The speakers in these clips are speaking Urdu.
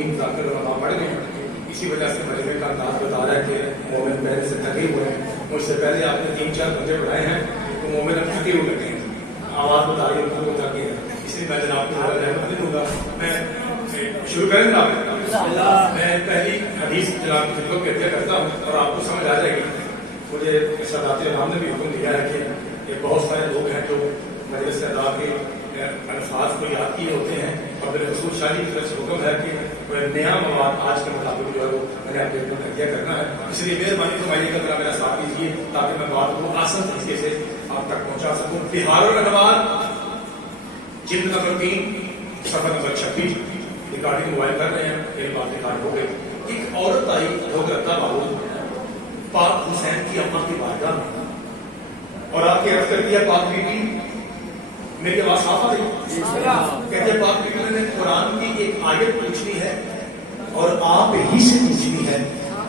تین ذاکر علماء پڑھ گئے. اسی وجہ سے مجمع کا انداز بتا رہا ہے کہ مومن پہلے سے تھکے ہوئے ہیں. مجھ سے پہلے آپ نے 3-4 بجے پڑھائے ہیں تو مومن اب تھکے ہوئے لگے ہیں. آواز بتا رہی ہے ان کو تھکے ہیں. اس لیے میں جناب کو رحمت نہیں دوں گا. میں شروع کریں جناب. میں پہلی حدیث جناب کی خدمت پیش کرتا ہوں اور آپ کو سمجھ آ جائے گی. مجھے سادات علماء نے بھی حکم دیا ہے کہ بہت سارے لوگ ہیں جو مجلس ادا کے الفاظ کو یاد کیے ہوتے ہیں اور میرے رسول شاہی کی طرف سے حکم ہے کہ نیا مواد آج کے مطابق جو ہے وہ میں نے اپڈیٹ میں تہیا کرنا ہے. اس لیے مہربانی فرمائیے گا میرا ساتھ دیجیے تاکہ میں بات کو آسان طریقے سے آپ تک پہنچا سکوں. بہار الانوار جلد نمبر 3 صفحہ نمبر 26 ریکارڈنگ موبائل کر رہے ہیں. میری بات ریکارڈ ہو گئی. ایک عورت آئی لوگ رکھتا بابو پاک حسین کی اماں کی بارگاہ میں اور آپ کی عرض کر دیا پاک بی بی. میری آواز صاف آ رہی کہتے ہیں پاک بی بی نے قرآن کی ایک آیت پوچھنی ہے اور آپ ہی سے پوچھنی ہے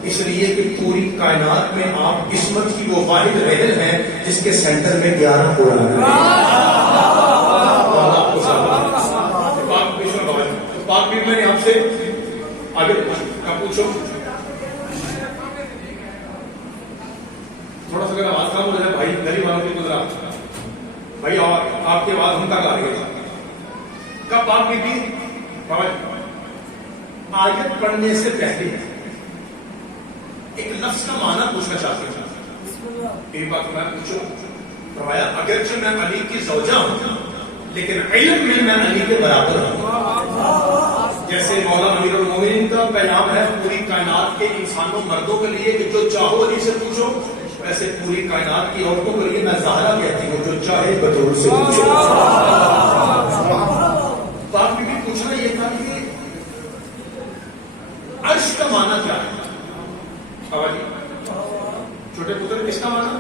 اس لیے کہ پوری کائنات میں آپ قسمت کی وہ واحد رہن ہیں جس کے سینٹر میں 11 قرآن ہیں. پاک بی بی نے آپ سے آگے پوچھو تھوڑا سا اگر آواز کم ہو جائے بھائی گلی والوں کی گزرا بھائی آپ کی آواز ہم تک آ رہی ہے. کب پاک بی بی آیت پڑھنے سے پہلے ایک لفظ کا معنی پوچھنا چاہتے ہیں. ایک بات میں پوچھو فرمایا اگرچہ میں علی کی زوجہ ہوں لیکن علم میں علی کے برابر ہوں. جیسے مولا امیر المومنین کا پیغام ہے پوری کائنات کے انسانوں مردوں کے لیے کہ جو چاہو علی سے پوچھو, ویسے پوری کائنات کی عورتوں کے لیے میں زہرا کہتی ہوں جو چاہے بطول سے پوچھو. پاک بی بی پوچھنا یہ تھا کہ عرش کا معنی کیا ہے. چھوٹے پتر کس کا معنی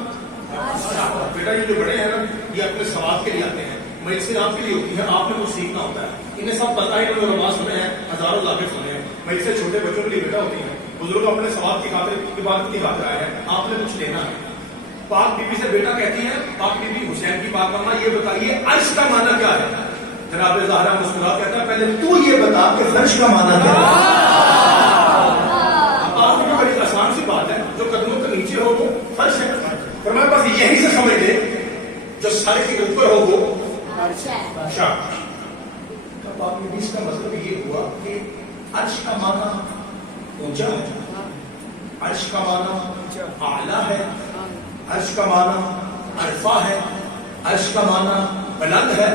بیٹا یہ جو بڑے ہیں نا یہ اپنے ثواب کے لیے آتے ہیں. مجلس آپ کے لیے ہوتی ہے, آپ نے کچھ سیکھنا ہوتا ہے. انہیں سب پتہ ہے انہوں نے نماز سنے ہیں ہزاروں لاکھیں سنے ہیں. مجلس چھوٹے بچوں کے لیے بیٹا ہوتی ہیں. بزرگ اپنے ثواب کی خاطر عبادت کی خاطر آئے ہیں, آپ نے کچھ لینا ہے. پاک بی بی سے بیٹا کہتی ہے پاک بی بی حسین کی بات کرنا یہ بتائیے عرش کا معنی کیا ہے. جناب زہرا مسکرا کہتا ہے پہلے تو یہ بتا کہ فرش کا معنی کیا ہے. آپ کی بڑی آسان سی بات ہے جو قدموں کے نیچے ہو وہ فرش ہے. پر میں بس یہی سے سمجھ لے جو سر کے اوپر ہو وہ شاہ. پاک بی بی کا مطلب یہ ہوا کہ عرش کا معنی اونچا ہے, عرش کا معنی اعلیٰ ہے, عرش کا معنی عرفہ ہے, عرش کا معنی بلند ہے,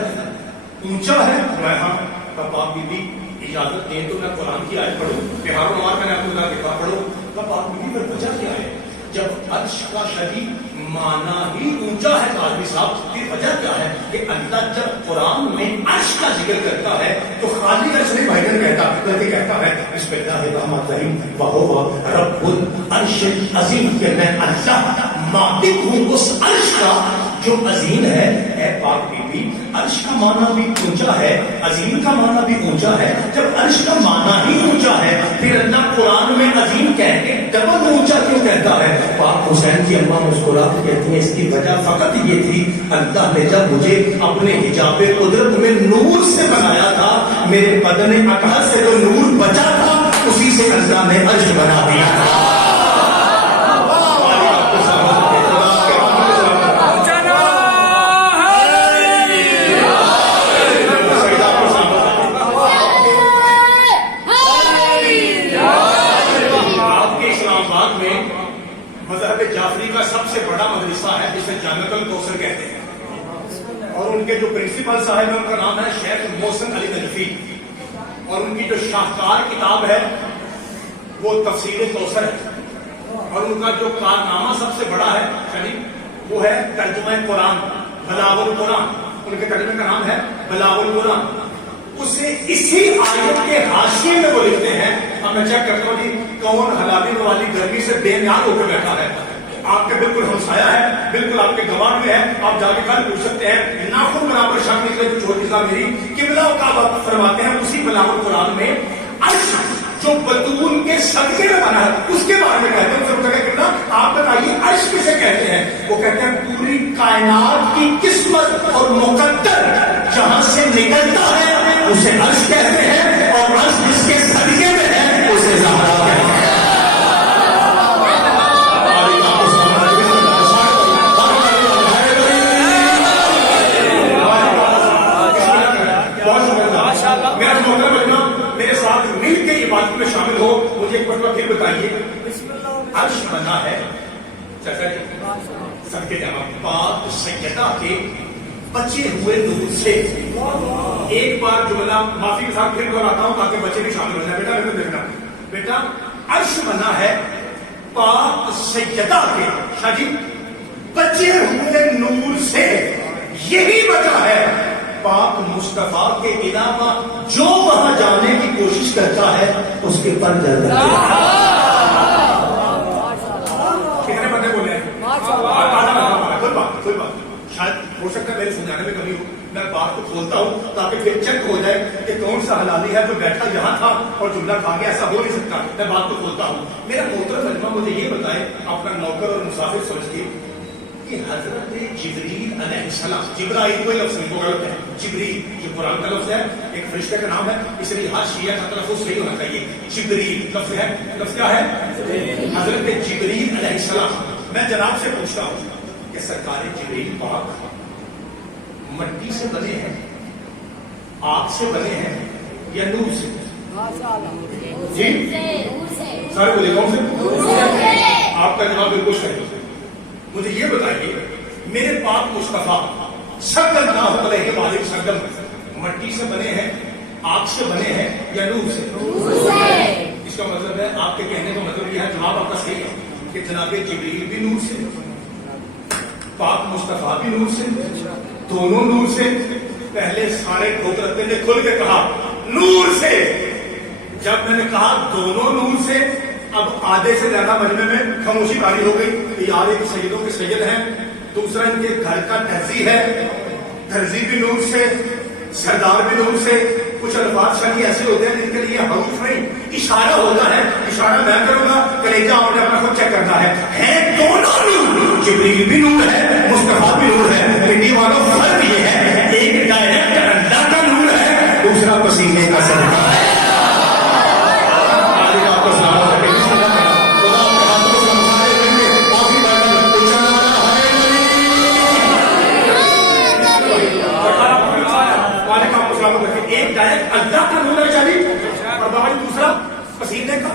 اونچا ہے. میں ہاں پاک بی بی اجازت دیں تو میں قرآن کی آیت پڑھوں. بہار الانوار میں نے آپ کو کہا پڑھو. پاک بی بی پر وجہ کیا ہے جب عرش کا شدید معنی ہی اونچا ہے قاضی صاحب پھر وجہ کیا ہے کہ اللہ جب قرآن میں عرش کا ذکر کرتا ہے تو خالی عرش نہیں بھائی نے کہتا بلکہ کہتا ہے بسم اللہ الرحمن الرحیم وہو رب العرش العظیم کہ میں اللہ مالک ہوں اس عرش کا جو عظیم ہے. اے پاک بی بی عرش کا معنی بھی اونچا ہے, عظیم کا معنی بھی اونچا ہے. جب عرش کا معنی ہی اونچا ہے پھر اللہ قرآن میں عظیم کہہ کے ڈبل اونچا کیوں کہتا ہے. پاک حسین کی اماں مسکرا کے کہتی ہیں اس کی وجہ فقط یہ تھی اللہ نے جب مجھے اپنے حجاب قدرت میں نور سے بنایا تھا میرے بدن اطہر سے جو نور بچا تھا اسی سے اللہ نے عرش بنا دیا تھا. جعفری کا سب سے بڑا مدرسہ ہے جسے جنت الکوثر کہتے ہیں اور ان کے جو پرنسپل صاحب ہیں ان کا نام ہے شیخ محسن علی نجفی اور ان کی جو شاہکار کتاب ہے وہ تفسیر کوثر ہے اور ان کا جو کارنامہ سب سے بڑا ہے وہ ہے ترجمہ قرآن بلاغ القرآن. ان کے ترجمے کا نام ہے بلاغ القرآن. اسے اسی آیت کے حاشیے میں وہ لکھتے ہیں. اب میں چیک کرتا ہوں جی کون حلالی والی گرمی سے بے نیاز ہو کے بیٹھا ہے. آپ کے بالکل ہمسایا ہے, بالکل آپ کے گواہ میں ہے. آپ جا کے کل پوچھ سکتے ہیں ناخن برابر شک نکلے جو چھوٹی صاحب میری قبلہ کا فرماتے ہیں اسی بلاغ القرآن میں عرش جو بطول کے صدقے میں بنا ہے اس کے بارے میں کہتے ہیں. آپ بتائیے عرش کسے کہتے ہیں. وہ کہتے ہیں پوری کائنات کی قسمت اور مقدر جہاں سے نکلتا ہے اسے عرش کہتے ہیں اور عرش جس کے صدقے میں ہے چچا جی سب کے جمع پاک سیدہ کے بچے ہوئے نور سے. ایک بار جملہ معافی کے ساتھ پھر دہراتا ہوں تاکہ بچے بھی شامل ہو جائیں. بیٹا میرے کو دیکھنا بیٹا عرش بنا ہے پاک سیدہ کے شاہ جی بچے ہوئے نور سے. یہی وجہ ہے پاک مصطفیٰ کے علاوہ جو وہاں جانے کی کوشش کرتا ہے اس کے پر جلتا ہے. کتنے بندے بولے ہیں کوئی بات شاید ہو سکتا ہے میرے سمجھانے میں کمی ہو. میں بات کو کھولتا ہوں تاکہ پھر چیک ہو جائے کہ کون سا حلالی ہے. جو بیٹھا یہاں تھا اور جملہ کھا گیا ایسا ہو نہیں سکتا. میں بات کو کھولتا ہوں. میرا محترم مجمع مجھے یہ بتائے اپنا نوکر اور مسافر سمجھ کے کہ حضرت جبریل علیہ السلام جبرائیل کوئی لفظ نہیں غلط ہے. جبریل جو قرآن کا لفظ ہے ایک فرشتے کا نام ہے اس لیے ہر شیعہ کا تلفظ صحیح ہونا چاہیے. جبریل لفظ ہے. لفظ کیا ہے؟ حضرت جبریل علیہ السلام. میں جناب سے پوچھتا ہوں کہ سرکار جبریل پاک مٹی سے بنے ہیں آگ سے بنے ہیں یا نور سے؟ جی سارے بولے کون سے؟ آپ کا جواب بالکل صحیح. مجھے یہ بتائیے میرے پاک مصطفیٰ صلی اللہ علیہ وسلم مٹی سے بنے ہیں آگ سے بنے ہیں یا نور سے؟ اس کا مطلب ہے آپ کے کہنے کا مطلب یہ ہے جواب آپ کا صحیح ہے کہ جناب جبریل بھی نور سے پاک مصطفیٰ بھی نور سے دونوں نور سے. پہلے سارے ٹھوکرتے نے کھل کے کہا نور سے. جب میں نے کہا دونوں نور سے اب آدھے سے زیادہ مجمع میں خاموشی کاری ہو گئی کہ یار ایک سیدوں کے سید ہیں دوسرا ان کے گھر کا درزی ہے درزی بھی نور سے سردار بھی نور سے. کچھ الفاظ شانی ایسے ہوتے ہیں جن کے لیے حروف نہیں اشارہ ہوتا ہے. اشارہ میں کروں گا کلیجہ اور اپنا خود چیک کرنا ہے دونوں نور. جبریل بھی نور ہے مصطفیٰ بھی نور ہے. پنڈی والوں فرق یہ ہے ایک ڈائریکٹ اللہ کا نور ہے دوسرا پسینے کا صدقہ ہے. ایک ڈائریکٹ اللہ کا نور ہے چاہیے اور بابا دوسرا پسینے کا.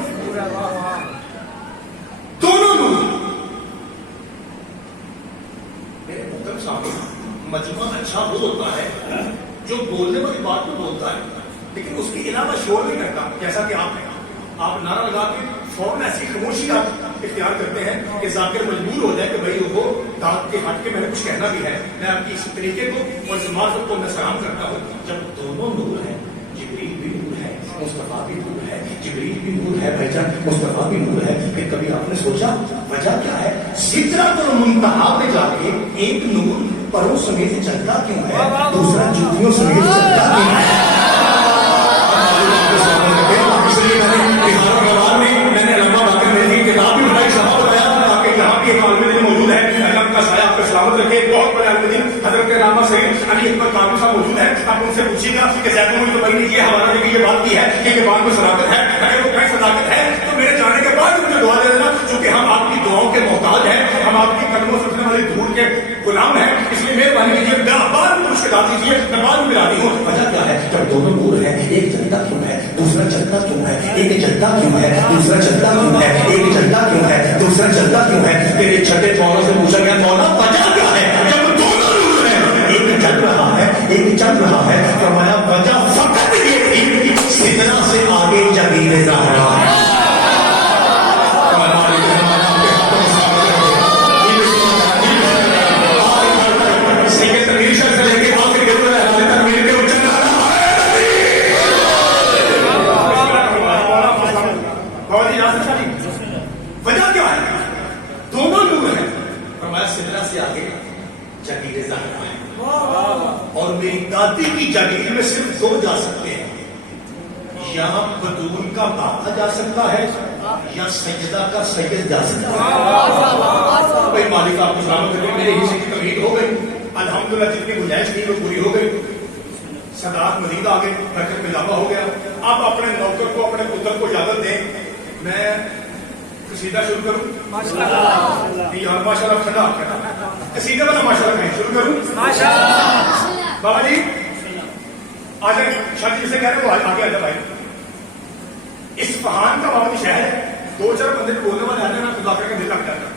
دونوں نور. میرے محترم صاحب مجمع اچھا وہ ہوتا ہے جو بولنے والی بات کو بولتا ہے لیکن اس کے علاوہ شور نہیں کرتا. جیسا کہ آپ نعرہ لگا کے فوراً ایسی خاموشی آپ اختیار کرتے ہیں کہ ذاکر مجبور ہو جائے کہ بھائی وہ دانت کے ہٹ کے میں نے کچھ کہنا بھی ہے. میں آپ کی اس طریقے کو اور جماعت کو میں سلام کرتا ہوں. جب دونوں نور ہیں جبریل بھی نور ہے مصطفیٰ بھی نور ہے جبریل بھی نور ہے بھائی جان مصطفیٰ بھی نور ہے. پھر کبھی آپ نے سوچا وجہ کیا ہے؟ سدرۃ المنتہا پہ جا کے ایک نور پروں سمیت چلتا کیوں ہے دوسرا جوتیوں سمیت چلتا کیوں ہے؟ اس لیے میں نے علامہ باقر میں کی کتاب بھی بڑھائی سبا بتایا تاکہ جہاں بھی ایک عالم دین موجود ہے اللہ کا سایہ آپ کا سلامت رکھے. بہت بڑے عالم دین حضرت علامہ سید علی اکبر قادری صاحب موجود ہے. آپ ان سے پوچھیے گا کہ زید مجھ تو بھائی نے یہ حوالہ دے کے یہ بات کی ہے کہ یہ بات میں صداقت ہے. اگر وہ کہیں صداقت ہے تو میرے جانے کے بعد مجھے دعا دے دینا چونکہ ہم آپ کی دعاؤں کے محتاج ہیں ہم آپ کی قدموں سے اٹھنے والی دھول کے غلام ہیں. اس لیے مہربانی کیجیے بعد میں مجھ سے ڈال دیجیے میں بعد میں ملا رہی ہوں. وجہ کیا ہے؟ جب دونوں نور ہے ایک جلتا کیوں ہے دوسرا چلتا کیوں ہے؟ ایک جلتا کیوں ہے دوسرا چلتا کیوں ہے؟ ایک جلتا کیوں ہے دوسرا چلتا کیوں ہے؟ پھر چھٹے مولا سے پوچھا گیا مولا وجہ کیا ہے جب دونوں نور ہیں ایک چل رہا ہے ایک چل رہا ہے؟ فرمایا وجہ فقط یہ تھی سدرا سے آگے جبریل ظاہرا ہے. وجہ کیا ہے؟ دونوں نور ہیں. فرمایا سدرا سے آگے جبریل ظاہرا ہے اور میری دادی کی جبریل میں صرف دو جا سکتے ہیں یا بدون کا بابا جا سکتا ہے یا سیدہ کا سید جا سکتا ہے. بھائی مالک آپ کو سلامت کریں میرے حصے کی تمہید ہو گئی الحمدللہ جتنی گنجائش تھی وہ پوری ہو گئی. صداقت مزید آگے برکت میں اضافہ ہو گیا. آپ اپنے نوکر کو اپنے پتر کو اجازت دیں میں قصیدہ شروع کروں. ماشاء اللہ ٹھنڈا قصیدہ والا ماشاء اللہ میں شروع کروں. بابا جی آ جائیں شاید جسے کہہ رہے ہیں وہ آگے آ جائے بھائی. اصفہان کا بابا شہر ہے دو چار بندے کو بولنے والے آتے ہیں نا خدا کا دل لگ جاتا ہے.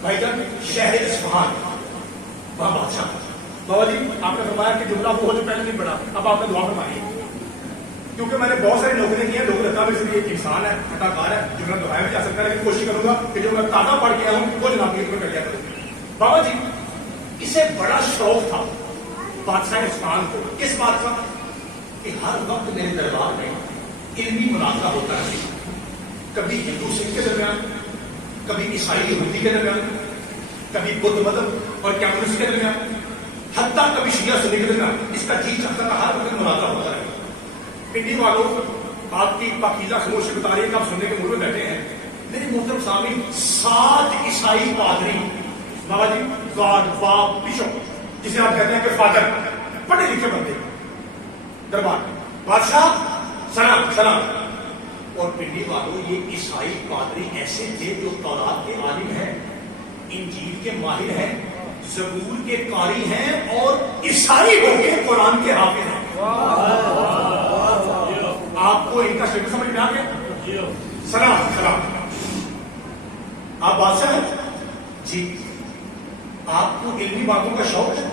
بھائی جان شہر اصفہان وہاں بادشاہ بابا جی آپ نے فرمایا کہ جملہ وہ جو پہلے نہیں پڑھا, اب آپ نے دعا فرمائی, کیونکہ میں نے بہت ساری نوکریاں کی ہیں, لوگ لگتا ہے ایک انسان ہے, چھٹا کار ہے, جملہ دہرایا بھی جا سکتا ہے, لیکن کوشش کروں گا کہ جو میں تازہ پڑھ کے آیا ہوں وہ جناب کی کر لیا کروں. بابا جی اسے بڑا شوق تھا بادشاہ اصفہان کو, کس بات کا, کہ ہر وقت میرے دربار میں علمی مناظرہ ہوتا ہے, کبھی ہندو سکھ کے درمیان, کبھی عیسائی یہودی کے درمیان, کبھی بدھ مذہب اور کمیونسٹ کے درمیان, حتیٰ کبھی شیعہ سنی کے درمیان. اس کا جی چاہتا کا ہر وقت مناظرہ ہوتا ہے. پنڈی والوں آپ کی پاکیزہ خاموشی بتا رہی ہے کہ آپ سننے کے موڈ میں بیٹھے ہیں. میرے محترم سامعین 7 عیسائی پادری بابا جی گاڈ باپ بشپ جسے آپ کہتے ہیں کہ فادر, پڑھے لکھے بندے دربار میں, بادشاہ سلام سلام. اور پنڈی والوں یہ عیسائی پادری ایسے تھے جو تورات کے عالم ہیں, انجیل کے ماہر ہیں, زبور کے قاری ہیں, اور عیسائی ہو کے قرآن کے حافظ ہیں. آپ کو ان کا شکل سمجھ میں آ گیا؟ سلام سلام. آپ بادشاہ ہیں جی, آپ کو علمی باتوں کا شوق ہے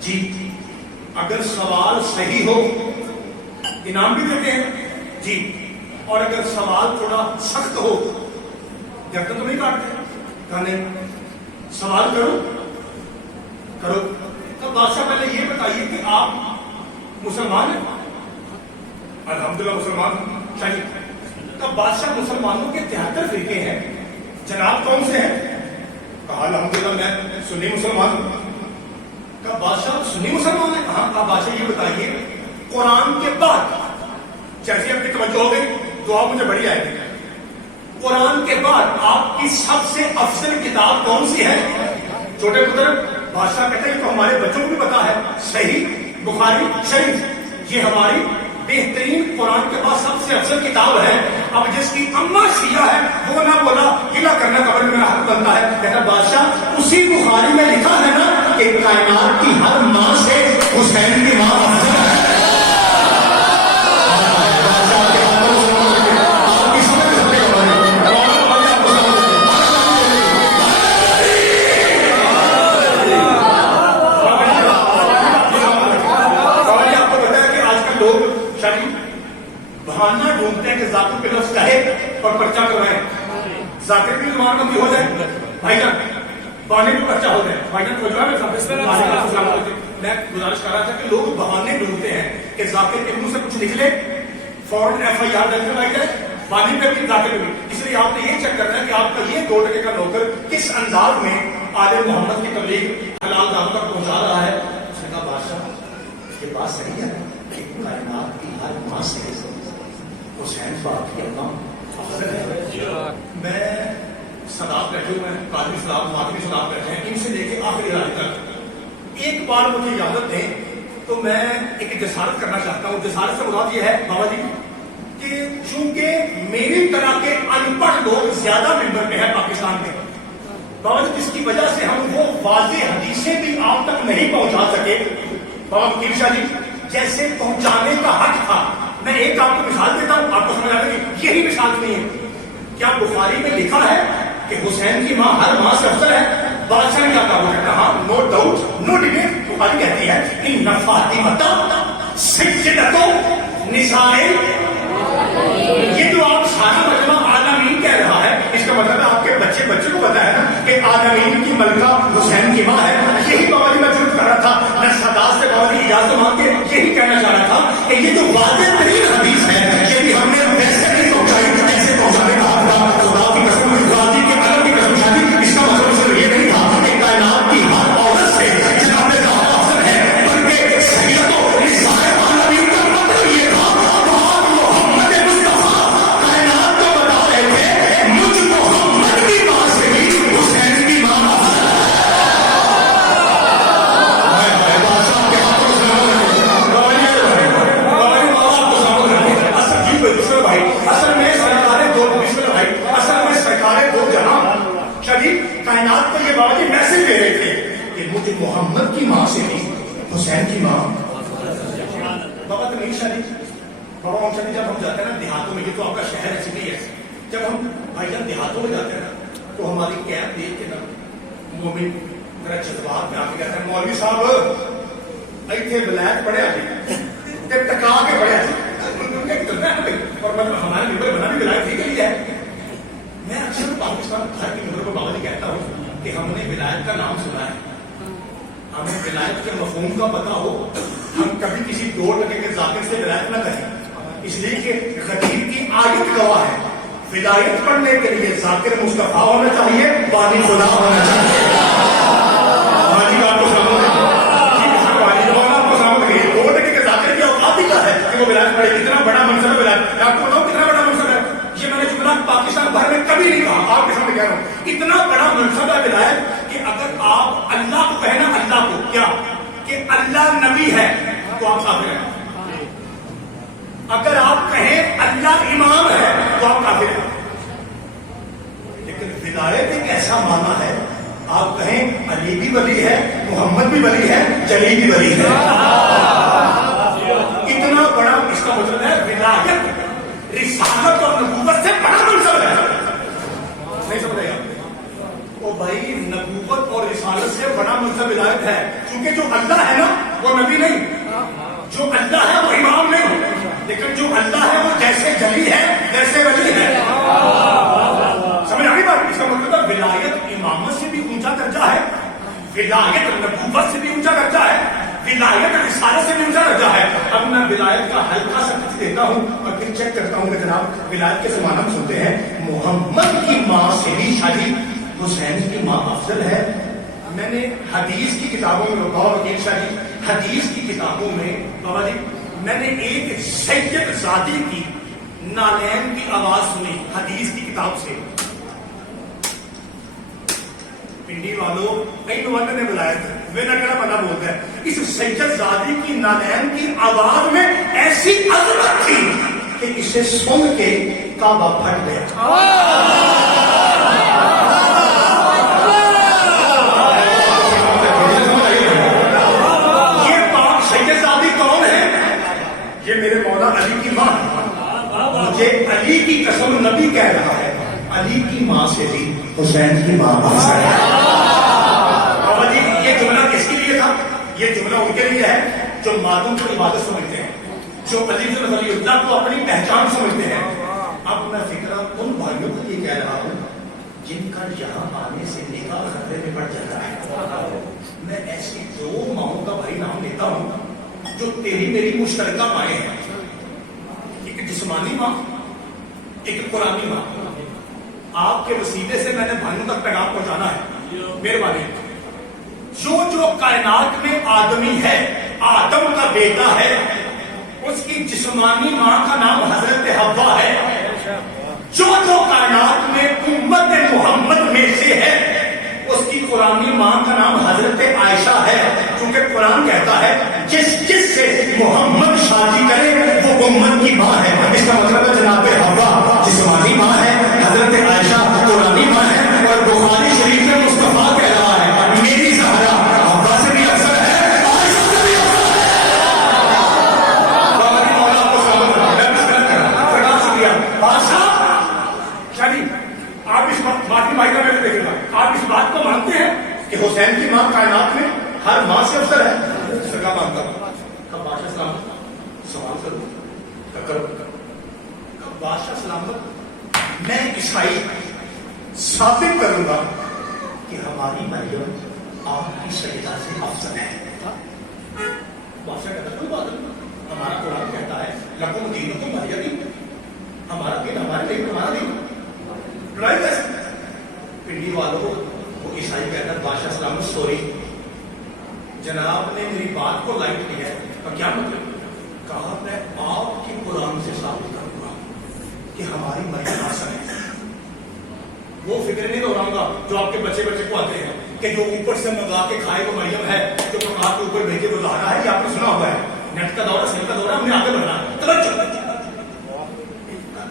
جی, اگر سوال صحیح ہو انعام بھی دیتے ہیں جی, اور اگر سوال تھوڑا سخت ہو گردن تو نہیں کاٹتے, کہنے سوال کرو کرو. تو بادشاہ پہلے یہ بتائیے کہ آپ مسلمان ہیں؟ الحمدللہ مسلمان چاہیے. تب بادشاہ مسلمانوں کے 73 فرقے ہیں, جناب کون سے ہیں؟ کہا الحمدللہ میں سنی مسلمان ہوں. کہا بادشاہ سنی مسلمان ہے؟ کہا آپ بادشاہ یہ بتائیے قرآن کے بعد, جیسے آپ کی توجہ ہو گئی دعا مجھے بڑی آئے گی, قرآن کے بعد آپ کی سب سے افضل کتاب کون سی ہے؟ چھوٹے پتر بادشاہ کہتے ہیں تو ہمارے بچوں کو بھی پتا ہے, صحیح بخاری شریف یہ ہماری بہترین قرآن کے بعد سب سے افضل کتاب ہے. اب جس کی اماں شیعہ ہے وہ نہ بولا گلا کرنا قبر میں میرا حق بنتا ہے. کہتا بادشاہ اسی بخاری میں لکھا ہے نا کہ کائنات کی ہر ماں سے حسین کی ماں افضل ہے. بہانا ڈھونڈتے ہیں کہ ذاکر پہ لفظ کہے اور پرچہ کروائے, ذاکر کی زبان بندی ہو جائے, بھائی جان بہانے بھی پرچہ ہو جائے. بھائی جان میں گزارش کر رہا تھا کہ لوگ بہانے ڈھونڈتے ہیں کہ ذاکر کے منہ سے کچھ نکلے فوراً FIR درج کرائی جائے, بانی پہ بھی ذاکر پہ بھی. اس لیے آپ نے یہ چیک کرنا ہے کہ آپ کا یہ 2 ٹکے کا نوکر کس انداز میں آل محمد کی تبلیغ حلال دام تک پہنچا رہا ہے. اس نے کہا بادشاہ یہ بات صحیح ہے کہ کائنات کی ہر ماں سے حسین پاک کی اماں افضل ہے. میں صداب بیٹھے ہوئے ہیں, قادری صداب ماتمی صداب بیٹھے ہیں, ان سے لے کے آخری رات تک ایک بار مجھے اجازت دیں تو میں ایک جسارت کرنا چاہتا ہوں. جسارت سے مراد یہ ہے بابا جی کہ چونکہ میری طرح کے ان پڑھ لوگ زیادہ ممبر میں ہیں پاکستان میں بابا جی, جس کی وجہ سے ہم وہ واضح حدیثیں بھی آپ تک نہیں پہنچا سکے. بابا وکیل شاہ جی جیسے پہنچانے کا حق تھا, میں ایک آپ کو مثال دیتا ہوں, آپ کو سمجھ آئے گی یہی مثال نہیں ہے. کیا بخاری میں لکھا ہے کہ حسین کی ماں ہر ماں سے افضل ہے؟ بادشاہ نے کیا کہا, نو ڈاؤٹ نو ڈیبیٹ. بخاری کہتی ہے ان فاطمہ سیدۃ نساء, یہ جو آپ سارا مجمع عالمین کہہ رہا ہے اس کا مطلب ہے آپ کے بچے کو پتا ہے نا کہ عالمین کی ملکہ حسین کی ماں ہے. یہی بابا جی میں ضرور کر رہا تھا, میں سادات سے بابا جی اجازت مانگ کے یہی کہنا چاہ رہا تھا کہ یہ جو واضح ترین حدیث ہے یہ بھی ہم نے ویسے نہیں پہنچائی ایسے پہنچانے کا حق تھا. خدا کی قسم, غازی کے قلم کی قسم شادی, اس کا مطلب صرف یہ نہیں تھا کہ کائنات کی ہر عورت سے جناب نے کہا افضل ہے, بلکہ سیدۃ نساء العالمین کا مطلب یہ تھا محمد مصطفیٰ کائنات کو بتا رہے تھے مجھ محمد کی ماں سے بھی حسین کی ماں افضل ہے. اصل میں سرکاریں دو جہاں شریف کائنات کو یہ بابا جی میسج دے رہے تھے کہ مجھ محمد کی ماں سے بھی حسین کی ماں. بابا تمیر شریف, بابا ہم شریف جب ہم جاتے ہیں نا دیہاتوں میں, یہ تو آپ کا شہر ہے سٹی ہے, جب ہم بھائی جان دیہاتوں میں جاتے ہیں نا تو ہماری کیب دیکھ کے نا مومن میرا جذبات میں آ کے کہتے ہیں مولوی صاحب ایتھے ولایت پڑھے آجی تے ٹکا کے پڑھے آجی اور میں ہمارے ممبر بنا بھی ولایت ہی کے لیے ہے. میں اکثر پاکستان ہر کی ممبر کو بابا جی کہتا ہوں کہ ہم نے ولایت کا نام سنا ہے, ہمیں ولایت کے مفہوم کا پتا ہو, ہم کبھی کسی 2 ٹکے کے ذاکر سے ولایت نہ کہیں, اس لیے کہ غدیر کی آیت گواہ ہے ولایت پڑھنے کے لیے ذاکر مصطفیٰ ہونا چاہیے, بانی خدا ہونا چاہیے. بانی آپ کو سلامت ہے, بانی زبان آپ کو سلامت ہے. 2 ٹکے کے ذاکر کی اوقات ہی کیا ہے کہ وہ ولایت پڑھے. اتنا بڑا منصب ہے ولایت. آپ کو بتاؤ کتنا بڑا منصب ہے, یہ میں نے جملہ پاکستان بھر میں کبھی نہیں کہا, آپ کے سامنے کہہ رہا ہوں. اتنا بڑا منصب ہے ولایت کہ اگر آپ اللہ کو کہنا, اللہ کو کیا کہ اللہ نبی ہے تو آپ کافر ہیں. اگر آپ کہیں اللہ امام ہے تو آپ کافر ہیں. لیکن ولایت ایک ایسا معنی ہے, آپ کہیں علی بھی ولی ہے, محمد بھی ولی ہے, جلی بھی ولی ہے. اتنا بڑا اس کا مطلب ہے ولایت رسالت اور نبوت سے بڑا منصب ہے. نہیں سمجھ آپ او بھائی, نبوت اور رسالت سے بڑا منصب ولایت ہے, کیونکہ جو اللہ ہے نا وہ نبی نہیں, جو اللہ ہے وہ امام نہیں, لیکن جو اللہ ہے وہ جیسے جلی ہے ویسے ولی ہے. سمجھ آئی بات؟ اس کا مطلب ہے ولایت امامت سے بھی اونچا درجہ ہے, ولایت نبوت سے بھی اونچا درجہ ہے, ولایت رسالت سے بھی اونچا درجہ ہے. اب میں ولایت کا ہلکا سا کچھ دیتا ہوں اور پھر چیک کرتا ہوں کہ جناب ولایت کے زمانہ ہم سنتے ہیں محمد کی ماں سے بھی شادی حسین کی ماں افضل ہے. میں نے حدیث کی کتابوں میں بابا وکیل شاہ جی, حدیث کی کتابوں میں بابا جی میں نے ایک سید زادی کی نالین کی آواز سنی حدیث کی کتاب سے. پنڈی والوں کئی لوگوں نے بلایا تھا, میرا کہنا بنا بولتا ہے اس سید زادی کی نالین کی آواز میں ایسی عظمت تھی کہ اسے سن کے کعبہ پھٹ گیا. یہ میرے مولا علی کی ماں, مجھے علی کی قسم نبی کہہ رہا ہے, علی کی ماں سے بھی حسین کی ماں افضل ہے. بابا جی یہ جملہ کس کے لیے تھا؟ یہ جملہ ان کے لیے ہے جو معلوم کو عبادت سمجھتے ہیں, جو علی بن ولی اللہ کو اپنی پہچان سمجھتے ہیں. اب میں فکرہ ان بھائیوں کو یہ کہہ رہا ہوں جن کا یہاں آنے سے نکاح خطرے میں پڑ جاتا ہے. میں ایسی 2 ماؤں کا بھائی نام لیتا ہوں جو تیری میری مشترکہ مائیں ہیں, ایک جسمانی ماں, ایک قرآنی ماں. آپ کے وسیلے سے میں نے بھائیوں تک پیغام پہنچانا ہے. مہربانی, جو کائنات میں آدمی ہے, آدم کا بیٹا ہے, اس کی جسمانی ماں کا نام حضرت حوا ہے. جو کائنات میں امت محمد میں سے ہے, اس کی قرآنی ماں کا نام حضرت عائشہ ہے, کیونکہ قرآن کہتا ہے جس سے محمد شادی کرے وہ امت کی ماں ہے. اس کا مطلب ہے جناب حوا جسمانی ماں ہے, حضرت عائشہ قرآنی ماں ہے, اور بخاری شریف میں مصطفیٰ کہہ رہا ہے میری زہرا حوا سے بھی افضل ہے, عائشہ سے بھی افضل ہے. ہماری مولا کو سلامت رکھنا. شکریہ بادشاہ شاہ جی, آپ اس بات کی مائکہ میں دیکھیں گا, آپ اس بات کو مانتے ہیں کہ حسین کی ماں کائنات میں ہر ماں سے افضل ہے؟ سکا مانتا ہوں. اب بادشاہ سلامت سوال کروں, بادشاہ سلامت میں عیسائی ثابت کروں گا کہ ہماری مریم آپ کی سیدہ سے افضل ہے. بادشاہ کہتا کوئی بات نہیں, ہمارا قرآن کہتا ہے لکم دینکم ولی دین, ہمارا دین ہمارے دین تمہارا دین. لڑائی کیسے؟ پنڈی والوں وہ عیسائی کہتا ہے بادشاہ سلامت سوری, جناب نے میری بات کو لائٹ کیا ہے. اور کیا مطلب؟ کہا میں آپ کے قرآن سے ثابت کروں گا کہ ہماری مریم حسن ہے. وہ فکر نہیں دہراؤں گا جو آپ کے بچے کو آتے ہیں کہ جو اوپر سے منگا کے کھائے وہ مریم ہے, جو پکا کے اوپر بھیجے وہ زہرا ہے. یہ آپ نے سنا ہوا ہے, نیٹ کا دورہ سیل کا دورہ, ہم نے آگے بڑھنا ہے.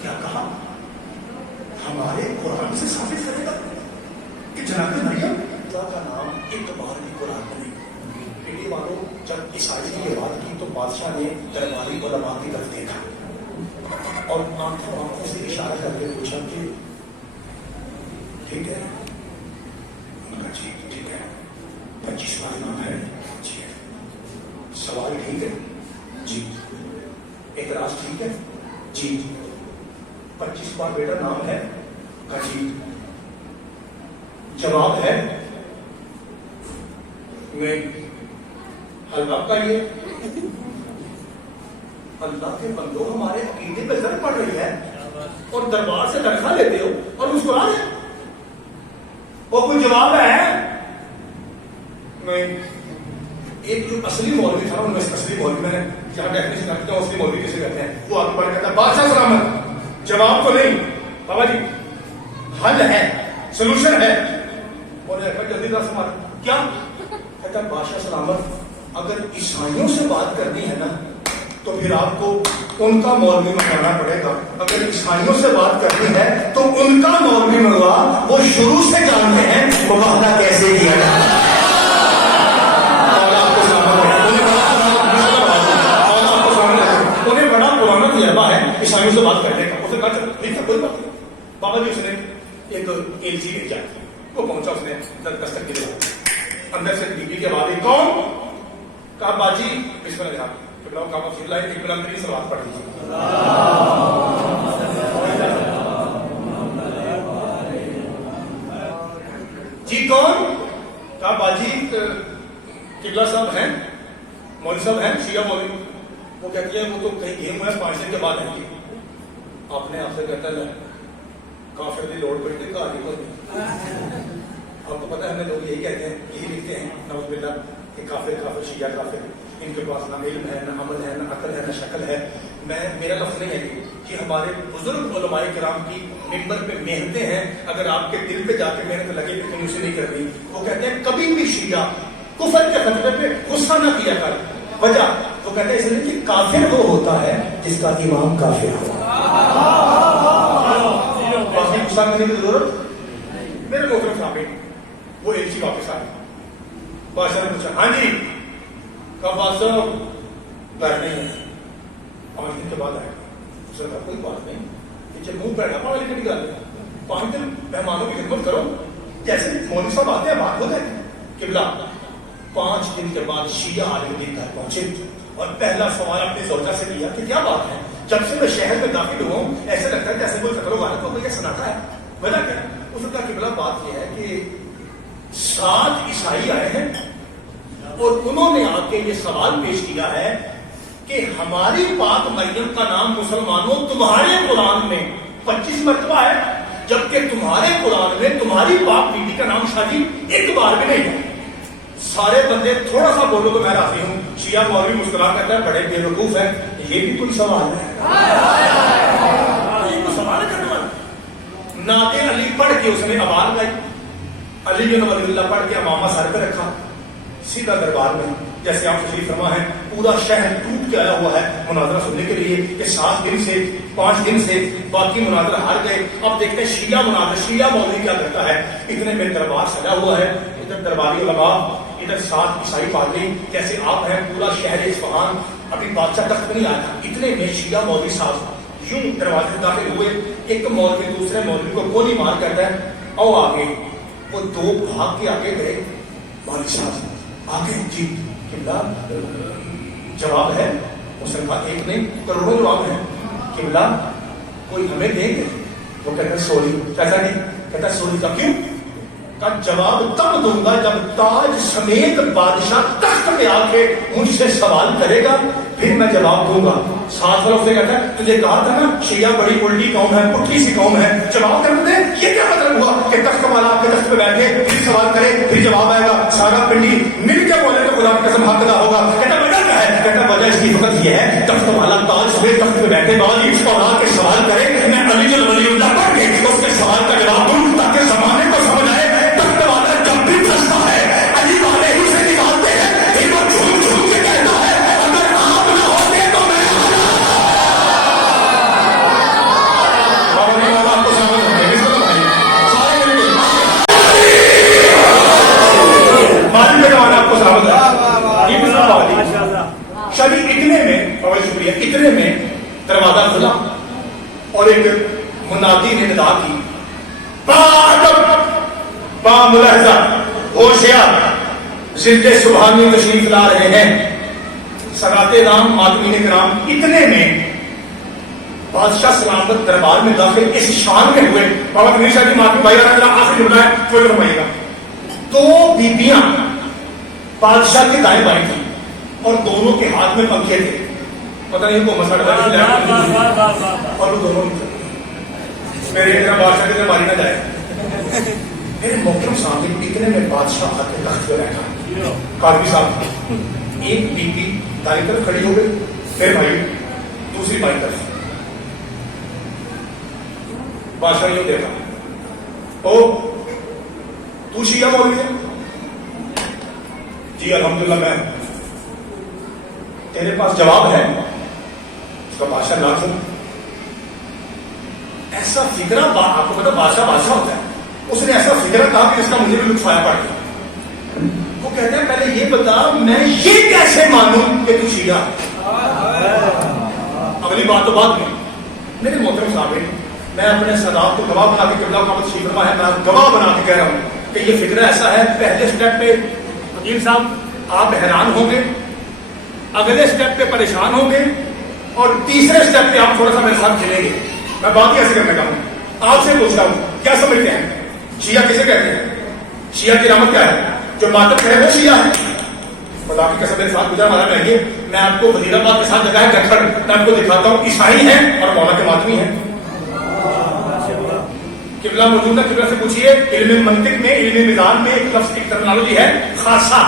کیا کہا؟ ہمارے قرآن سے ثابت کرے گا کہ جناب مریم کا نام اعتبار بھی قرآن میں نہیں. پنڈی والوں جب عیسائی کی بات کی تو بادشاہ نے درباری علماء کی طرف دیکھا اور آنکھوں سے اشارہ کر کے پوچھا کہ ٹھیک ہے؟ جی ٹھیک ہے. 25 بار نام ہے. جی سوال ٹھیک ہے؟ جی. اعتراض ٹھیک ہے؟ جی. 25 بار بیٹا نام ہے. جی. جواب ہے نہیں. حل آپ کا یہ اللہ کے بندوں ہمارے عقیدے پہ زر پڑ رہی ہے اور دربار سے تنخواہ لیتے ہو اور مسکرا رہے اور کوئی جواب ہے نہیں. ایک جو اصلی مولوی تھا ان میں سے اصلی مولوی میں نے جہاں ڈیفینیشن کرتا ہوں اصلی مولوی کیسے کہتے ہیں وہ آگے بڑھ کہتا ہے بادشاہ سلامت. جواب تو نہیں بابا جی, حل ہے, سولوشن ہے. اور جلدی طرح سے کیا کہتا ہے بادشاہ سلامت, اگر عیسائیوں سے بات کرنی ہے نا تو پھر آپ کو ان کا مولوی منگوانا پڑے گا. اگر عیسائیوں سے بات کرنی ہے تو ان کا مولوی منگوا, وہ شروع سے جانتے ہیں مباہلہ کیسے کیا جاتا ہے. انہیں بڑا پرانا تجربہ ہے عیسائیوں سے بات کرنے کا. اسے کہا ٹھیک ہے کوئی بات نہیں. بابا جی اس نے ایک ایلچی بھیجا, وہ پہنچا, اس نے دستک کی جگہ اندر سے بی بی کی آواز آئی کون؟ کہا باجی بسم اللہ ایک بلند ترین سلوات پڑھ لیجیے. جی کون؟ کہا باجی قبلہ صاحب ہیں, مولوی صاحب ہیں, شیعہ مولوی. وہ کہتی ہے وہ تو کہیں گئے ہوئے 5 دن کے بعد آئیں گے. آپ نے آپ سے کہتا ہے کافر کی لوڑ پڑی تھی کہانی کو. آپ کو پتا ہے ہمیں لوگ یہی کہتے ہیں, یہی لکھتے ہیں نعوذ باللہ کہ کافر کافر شیعہ کافر, ان کے پاس نہ علم ہے نہ عمل ہے نہ عقل ہے نہ شکل ہے. میرا لفظ نہیں ہے کہ ہمارے بزرگ علماء کرام کی ممبر پہ محنتیں ہیں, اگر آپ کے دل پہ جا کے محنت لگے لیکن اسے نہیں کرنی. وہ کہتے ہیں کبھی بھی شیعہ کفر کے خطرے پہ غصہ نہ کیا کر. وجہ وہ کہتے ہیں اس لیے کہ کافر وہ ہوتا ہے جس کا امام کافر ہو. باقی غصہ کرنے کی ضرورت. میرے محترم صاحب وہ ایلچی واپس آئے. بادشاہ نے پوچھا ہاں جی. کہا بادشاہ گھر نہیں ہے, 5 دن کے بعد آئے. اس نے کہا کوئی بات نہیں, پیچھے منہ بیٹھا پڑا لکھنے کی گل ہے, 5 دن مہمانوں کی خدمت کرو, جیسے مولوی صاحب آتے ہیں بات ہو جائے. قبلہ 5 دن کے بعد شیعہ عالم دین گھر پہنچے اور پہلا سوال اپنے زوجہ سے کیا کہ کیا بات ہے, جب سے میں شہر میں داخل ہوا ہوں ایسے لگتا ہے جیسے کوئی قتل و غارت کو یہ سناتا ہے. وجہ کیا؟ اس نے کہا قبلہ بات یہ ہے کہ 7 عیسائی آئے ہیں اور انہوں نے آ کے یہ سوال پیش کیا ہے کہ ہماری پاک مریم کا نام مسلمانوں تمہارے قرآن میں 25 مرتبہ ہے, جبکہ تمہارے قرآن میں تمہاری پاک بیٹی کا نام شادی ایک بار بھی نہیں ہے. سارے بندے تھوڑا سا بولو تو میں راضی ہوں. شیعہ مولوی مسکرا کہتا ہے بڑے بے وقوف ہے, یہ بھی کوئی سوال ہے؟ یہ کوئی سوال کرنے والا. نعت علی پڑھ کے اس نے آواز گائی, علی بن ولی اللہ پڑھ کے امامہ سر پہ رکھا, سیدھا دربار میں جیسے آپ تشریف فرما ہے پورا شہر ٹوٹ کے آیا ہوا ہے مناظرہ سننے کے لیے کہ 7 دن سے 5 دن سے باقی مناظرہ ہار گئے. اب دیکھتے ہیں شیعہ مناظرہ, شیعہ مولوی کیا کرتا ہے. اتنے میں دربار سجا ہوا ہے, ادھر درباری علماء, ادھر 7 عیسائی پادری جیسے آپ ہیں, پورا شہر اصفہان, ابھی بادشاہ تخت میں نہیں آیا. اتنے میں شیعہ مولوی صاحب یوں دروازے سے داخل ہوئے. ایک مولوی دوسرے مولوی کو گولی مار کرتا ہے او آگے. وہ 2 بھاگ کے آگے گئے. مولوی صاحب آگے جی قبلہ جواب ہے. اس نے کہا ایک نہیں کروڑوں جواب ہیں. قبلہ کوئی ہمیں دیں گے؟ وہ کہتا ہے سوری. کیسا نہیں کہتا سوری کا کیوں؟ کا جواب تب دوں گا جب تاج سمیت بادشاہ تخت پہ آ کے مجھ سے سوال کرے گا, پھر میں جواب دوں گا. 7 طرف سے کہتا ہے تجھے کہا تھا نا شیعہ بڑی الٹی قوم ہے, پٹھی سی قوم ہے, جواب کرنے دے. یہ کیا مطلب ہوا کہ تخت والا آپ کے تخت پہ بیٹھے پھر سوال کرے پھر جواب آئے گا, سارا پنڈی مل کے بولے تو خدا کی قسم حق ادا ہوگا. کہتا وجہ کیا ہے؟ کہتا وجہ اس کی وقت یہ ہے تخت والا تاج سے تخت پہ بیٹھے بعد اس کو آ کے سوال کرے, میں علی ولی اللہ پڑھ کے اس کے سوال کا جواب دوں تاکہ زمانے کو سمجھ آئے. تخت والا جب بھی پھنستا ہے علی والے ہی سے نکالتے ہیں. ایک بار جھوم جھوم کے کہتا ہے اگر آپ نہ ہوتے تو میں شادی اتنے میں, شکریہ, اتنے میں دروازہ کھلا. لہذا ہوشیار ضد سبحانی تشریف لا رہے ہیں. سرات رام ماتمین کرام اتنے میں بادشاہ سلامت دربار میں داخل اس شان میں ہوئے. بابا منیر شاہ جی ماتمی بھائی آخری جملہ ہے کوئی فرمائیے گا. دو بیبیاں بادشاہ کے دائیں بائیں تھیں اور دونوں کے ہاتھ میں پنکھے تھے. پتہ نہیں کو مسئلہ اور وہ دونوں میرے بادشاہ کے درباری نہ جائے. میرے محترم سامنے اتنے میں بادشاہ آ کے تخت پہ بیٹھا. قاضی صاحب ایک بیوی دائیں طرف کھڑی ہو گئی, میرے بھائی دوسری بائیں طرف. بادشاہ نے دیکھا, او تو شیعہ مولوی ہے؟ جی الحمدللہ میں. تیرے پاس جواب ہے؟ اس کا بادشاہ نہ سن. ایسا فکرہ آپ کو پتا بادشاہ ہوتا ہے, اس نے ایسا فکرہ کہا کہ اس کا مجھے بھی لطف آیا پڑ گیا. وہ کہتے ہیں پہلے یہ بتا میں یہ کیسے مانوں کہ تو شیعہ. اگلی بات تو بعد میں. میرے محترم صاحب میں اپنے صداقت کو گواہ بنا کے قبلہ قامت شریف فرما ہے, میں گواہ بنا کے کہہ رہا ہوں کہ یہ فکرہ ایسا ہے. پہلے سٹیپ پہ وکیل صاحب آپ حیران ہوں گے, اگلے سٹیپ پہ پریشان ہوں گے, اور تیسرے سٹیپ پہ آپ تھوڑا سا میرے ساتھ کھلیں گے. میں بات ہی ایسے کرنے کا ہوں. آپ سے پوچھتا ہوں کیا سمجھتے ہیں شیعہ کسے کہتے ہیں؟ شیعہ کی علامت کیا ہے؟ جو ماتم کرے وہ شیعہ ہے. خدا کی قسم میرے ساتھ گزرا مانا چاہیے. میں آپ کو وزیر آباد کے ساتھ جگہ ہے گٹھڑ, میں آپ کو دکھاتا ہوں عیسائی ہیں اور مولا کے ماتمی ہیں. قبلہ موجود ہے, قبلہ سے پوچھیے علم منطق میں علم میزان میں ایک لفظ کی ٹرمنالوجی ہے خاصہ.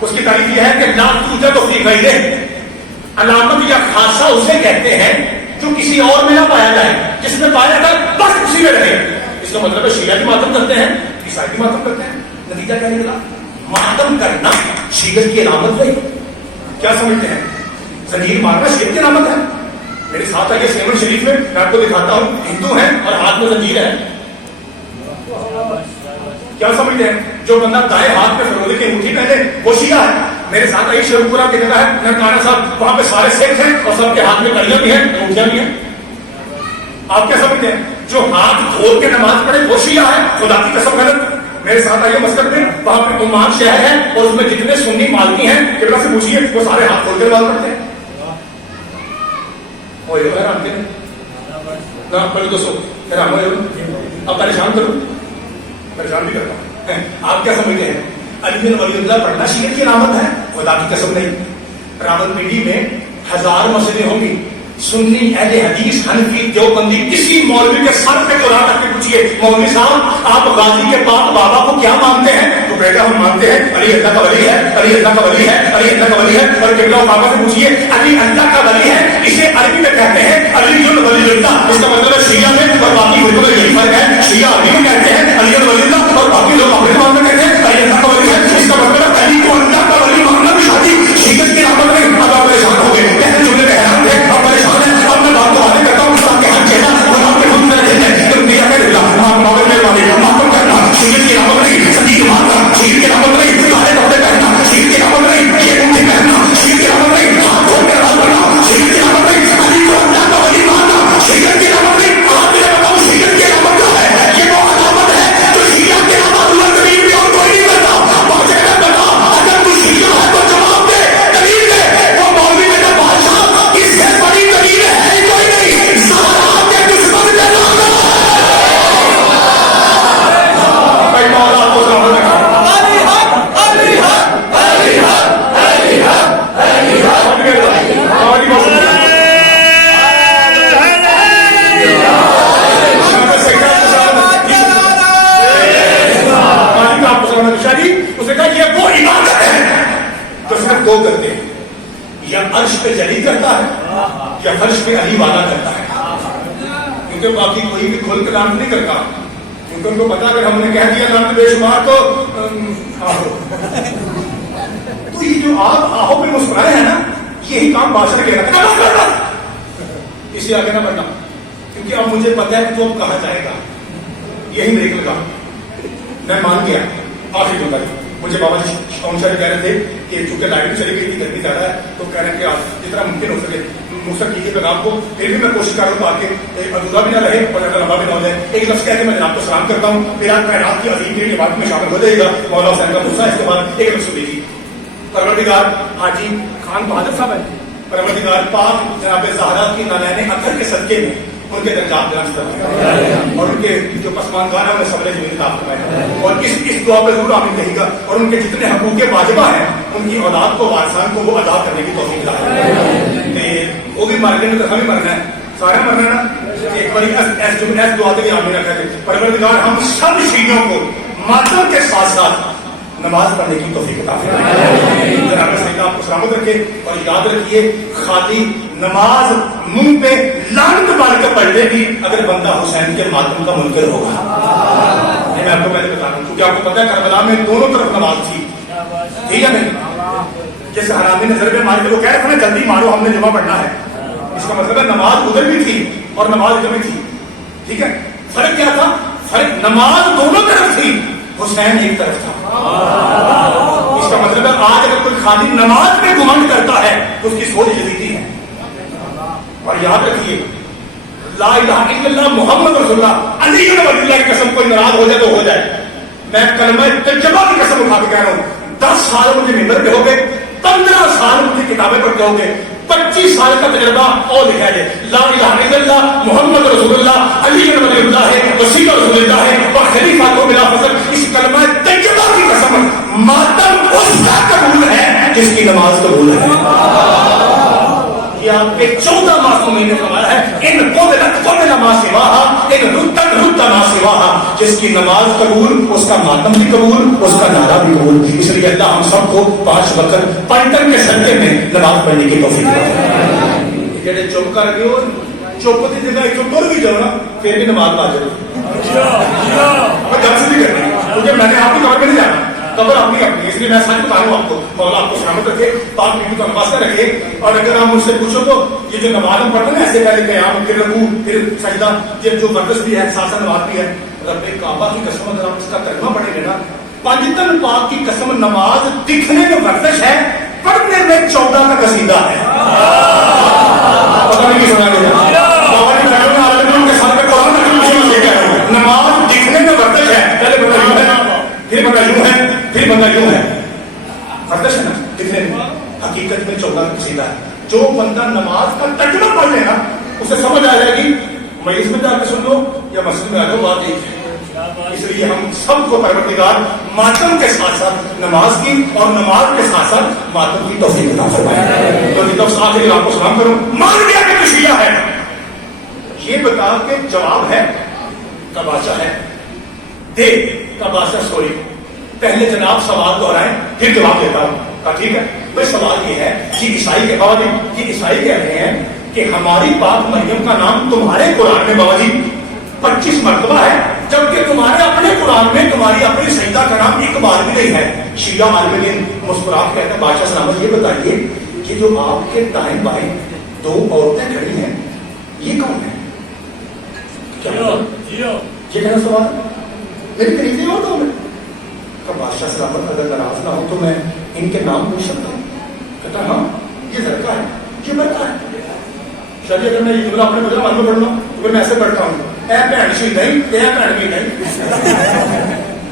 اس کی تعریف یہ ہے کہ لا توجد فی غیرہ. علامت یا خاصہ اسے کہتے ہیں جو کسی اور میں نہ پایا جائے, جس میں پایا جائے بس اسی میں رہے. اس کا مطلب ہے شیعہ کی ماتم کرتے ہیں, عیسائی کی ماتم کرتے ہیں. نتیجہ کیا نکلا؟ ماتم کرنا شیعت کی علامت نہیں. کیا سمجھتے ہیں؟ زنجیر مارنا شیعت کی علامت ہے. میرے ساتھ آئیے سیون شریف میں آپ کو دکھاتا ہوں. ہندو ہیں اور ہاتھ میں زنجیر ہے. کیا سمجھتے ہیں؟ جو بندہ دائیں ہاتھ میں فروغی کی انگوٹھی پہنے وہ شیعہ ہے. میرے ساتھ آئیے شیخوپورہ کی جگہ ہے ننکانہ صاحب, وہاں پہ سارے سکھ ہیں اور سب کے ہاتھ میں کڑیاں بھی ہیں, انگوٹھیاں بھی ہیں. آپ کیا سمجھتے ہیں؟ جو ہاتھ دھو کے نماز پڑھے وہ شیعہ ہے. خدا کی قسم غلط. میرے ساتھ آئیے مسکت میں, وہاں پہ عمان شہر ہے اور اس میں جتنے سنی مالکی ہیں قبلہ سے پوچھیے وہ سارے ہاتھ کھول کے نماز پڑھتے ہیں. پہلے دوستوں اب پریشان کروں, پریشان بھی کرتا ہوں. آپ کیا سمجھتے ہیں علی بن ولی اللہ پڑھنا شیعت کی علامت ہے؟ خدا کی قسم نہیں. راولپنڈی میں 1000 مسجدیں ہوں گی. سنی اہل حدیث حنفی دیوبندی کسی مولوی کے سر پہ قرآن رکھ کے پوچھیے مولوی صاحب آپ غازی کے پاک بابا کو کیا مانتے ہیں؟ تو بیٹا ہم مانتے ہیں علی اللہ کا ولی ہے, علی اللہ کا ولی ہے, علی اللہ کا ولی ہے. اور قبلہ بابا سے پوچھیے علی اللہ کا ولی ہے, اسے عربی میں کہتے ہیں علی الولی اللہ. اس کا مطلب ہے شیعہ میں اور باقی ملکوں میں یہی فرق ہے. شیعہ علی میں کہتے ہیں علی الولی اللہ اور باقی لوگ اپنے مان میں کہتے ہیں علی اللہ کا ولی ہے. اس کا مطلب ہے علی کو اللہ کا ولی ماننا بھی شادی شیعت کے نام پر نہیں. اب آپ پریشان ہو گئے, پہلے جملے میں حیران تھے, اب پریشان ہیں. اب میں بات کو آگے کرتا ہوں. آپ کے ہاتھ چہرہ اور آپ کے خود میں رہتے ہیں تو میرا کہہ دیتا آپ باور میں والے ماتم کرنا شیعت کے نام پر نہیں, صدیق ماننا شیعت کے نام پر نہیں, سارے کپڑے پہننا شیعت کے نام پر نہیں, یہ انگلی پہننا شیعت کے نام پر نہیں, ہاتھ کھول کے نماز پڑھنا شیعت کے نام پر نہیں, علی کو اللہ کا ولی ماننا شیعت کے نام پر نہیں. آپ مجھے بتاؤ شیعت کے نام پر کیا ہے؟ یہ وہ علامت ہے جو شیعہ کے نام پر اللہ کریم بھی اور کوئی نہیں کرتا. پہنچے گا بتا اگر تو شیعہ ہے تو جواب دے, دلیل دے. وہ مولوی میں بادشاہ اس سے بڑی دلیل ہے کوئی نہیں. سارا کے دشمن کے نام بھائی مولا کو سمجھ لگا علی حق علی حق علی حق علی حق علی حق علی حق. اس نے کہا یہ وہ عبادت ہے تو صرف دو کرتے ہیں, یا عرش پہ جلی کرتا ہے یا فرش پہ علی والا کرتا ہے. کیونکہ باقی کوئی بھی کھول کے نام نہیں کرتا, کیونکہ ان کو پتا اگر ہم نے کہہ دیا نام بے شمار تو یہ جو آپ آہو پہ مسکرائے ہیں نا یہی کام بادشاہ نے کہنا اسی آگے نہ بڑھنا, کیونکہ اب مجھے پتا ہے کہ وہ کہاں جائے گا. یہی بریک لگا, میں مان گیا. آخری نمبر مجھے بابا جی شاہ کہہ رہے تھے کہ چونکہ لائٹ چلی گئی تھی، گرمی زیادہ ہے، تو کہہ رہے ہیں کہ آپ جتنا ممکن ہو سکے مفت کیجیے پیغام کو. پھر بھی میں کوشش کر رہا ہوں تاکہ ادھورا بھی نہ رہے اور زیادہ لمبا بھی نہ ہو جائے. ایک لفظ کہہ کے میں جناب کو سلام کرتا ہوں. پھر آپ کائنات کی عظیم ترین عبادت میں شامل ہو جائے گا. مولانا حسین کا غصہ. اس کے بعد ایک لفظ لیجیے. پروردگار حاجی خان بہادر صاحب ہیں. پروردگار پاک جناب زہرا کی نالین اثر کے صدقے میں ان کے درجات بلند فرمائے اور ان کے جو پسماندگان ہیں انہیں صبر جمیل عطا فرمائے. اور اس دعا پہ ضرور آمین کہے گا. اور ان کے جتنے حقوق واجبہ ہیں ان کی اولاد کو وارثان کو وہ ادا کرنے کی توفیق عطا فرمائے. وہ بھی مرنے میں تو ہمیں مرنا ہے، سارے مرنا ہے نا. ایک بار ایس دعا کے لیے آمین رکھا کہ پروردگار ہم سب شیعوں کو ماتم کے ساتھ ساتھ نماز پڑھنے کی توفیق عطا فرمائے. جناب سیدنا آپ کو سلامت رکھے. اور یاد رکھیے خالی نماز منہ پہ لعنت مار کے پڑھ لے گی اگر بندہ حسین کے ماتم کا منکر ہوگا. میں آپ کو پہلے بتا دوں کیونکہ آپ کو پتا ہے کربلا میں دونوں طرف نماز تھی. ٹھیک ہے نہیں جیسے حرامی نظر میں مار کے وہ کہہ رہے تھے نا جلدی مارو ہم نے جمعہ پڑھنا ہے. اس کا مطلب ہے نماز ادھر بھی تھی اور نماز ادھر بھی تھی. ٹھیک ہے. فرق کیا تھا؟ فرق نماز دونوں طرف تھی، حسین ایک طرف تھا. اس کا مطلب ہے آج اگر کوئی خالی نماز پہ گمنڈ کرتا ہے تو اس کی سوچ جدیدی ہے. اور یاد رکھیے لا الہ الا اللہ محمد رسول اللہ علی ولی اللہ کی قسم کوئی ناراض ہو جائے تو ہو جائے. میں کلمہ تجربہ کی قسم اٹھا کے کہہ رہا ہوں 10 سال مجھے ممبر پہ ہو گئے، 15 سال مجھے کتابیں پڑھتے ہو گئے، 25 سال کا تجربہ اور لکھا ہے لا الہ الا اللہ محمد رسول اللہ علی ولی اللہ ہے وسیلہ رسول اللہ ہے اور خلیفہ کو بلا فضل. اس کلمہ تجربہ کی قسم ماتم اس کا قبول ہے جس کی نماز قبول ہے. یہ آپ پہ 14 معصومین نے فرمایا ہے ان قبل ما سواہا ان رد ما سواہا. جس کی نماز قبول اس کا ماتم بھی قبول اس کا نعرہ بھی قبول. اس لیے اللہ ہم سب کو 5 وقت پلٹن کے صدقے میں نماز پڑھنے کی توفیق دے. جڑے چپ کر گئے ہو چپ کی جگہ ایک تر بھی جاؤ نا پھر بھی نماز پڑھ جاؤ. جب سے بھی کرنا کیونکہ میں نے آپ کی قبر میں نہیں جانا، قبر اپنی اپنی. اس لیے میں سچ بتا رہا ہوں آپ کو. مولا آپ کو سلامت رکھے، پاک بیوی کو نوازتا رکھے. اور اگر آپ مجھ سے پوچھو تو یہ جو نماز ہم پڑھتے ہیں نا ایسے پہلے قیام پھر رکوع پھر سجدہ، یہ جو ورزش بھی ہے ساتھ ساتھ نماز بھی ہے. رب کعبہ کی قسم اگر آپ اس کا ترجمہ پڑھیں گے نا پنجتن پاک کی قسم نماز دکھنے میں ورزش ہے، پڑھنے میں 14 کا قصیدہ ہے. پتہ نہیں سنا گیا نماز دکھنے میں ورزش ہے. پہلے بندہ یوں ہے پھر بندہ یوں ہے پھر بندہ یوں ہے. ورزش ہے نا دکھنے میں، حقیقت میں 14 کا قصیدہ ہے. جو بندہ نماز کا ترجمہ پڑھ لے نا اسے سمجھ آ جائے گی. مجلس میں جا کے سن لو یا مسجد میں آ جاؤ بات ایک ہے. اس لیے ہم سب کو پروردگار ماتم کے ساتھ ساتھ نماز کی اور نماز کے ساتھ ساتھ ماتم کی توفیق عطا فرمائے. تو جب آخری آپ کو سلام کروں مان لیا کہ تو شیعہ ہے یہ بتا کے جواب ہے کا بادشاہ ہے دے کا بادشاہ سوری. پہلے جناب سوال دہرائیں پھر جواب دیتا ہوں. ٹھیک ہے بھائی سوال یہ ہے کہ عیسائی کے بابا جی یہ عیسائی کہہ رہے ہیں کہ ہماری پاک مریم کا نام تمہارے قرآن میں بابا جی 25 مرتبہ ہے جبکہ تمہارے اپنے قرآن میں تمہاری اپنی سیدہ کا نام ایک بار بھی نہیں ہے. شیعہ عالم دین مسکرات کہتے ہیں بادشاہ سلامت یہ بتائیے کہ جو آپ کے دائیں بائیں 2 عورتیں کھڑی ہیں یہ کون ہے؟ یہ کہنا سوال میری قریب نہیں ہوتا میں بادشاہ سلامت اگر ناراض نہ ہو تو میں ان کے نام پوچھ سکتا ہوں. کہتا ہاں یہ لڑکا ہے یہ بڑکا ہے. شاید اگر میں یہ جملہ اپنے بدل معلوم پڑھ لوں تو پھر میں ایسے پڑھتا ہوں اے بہن سی نہیں اے بہن بھی نہیں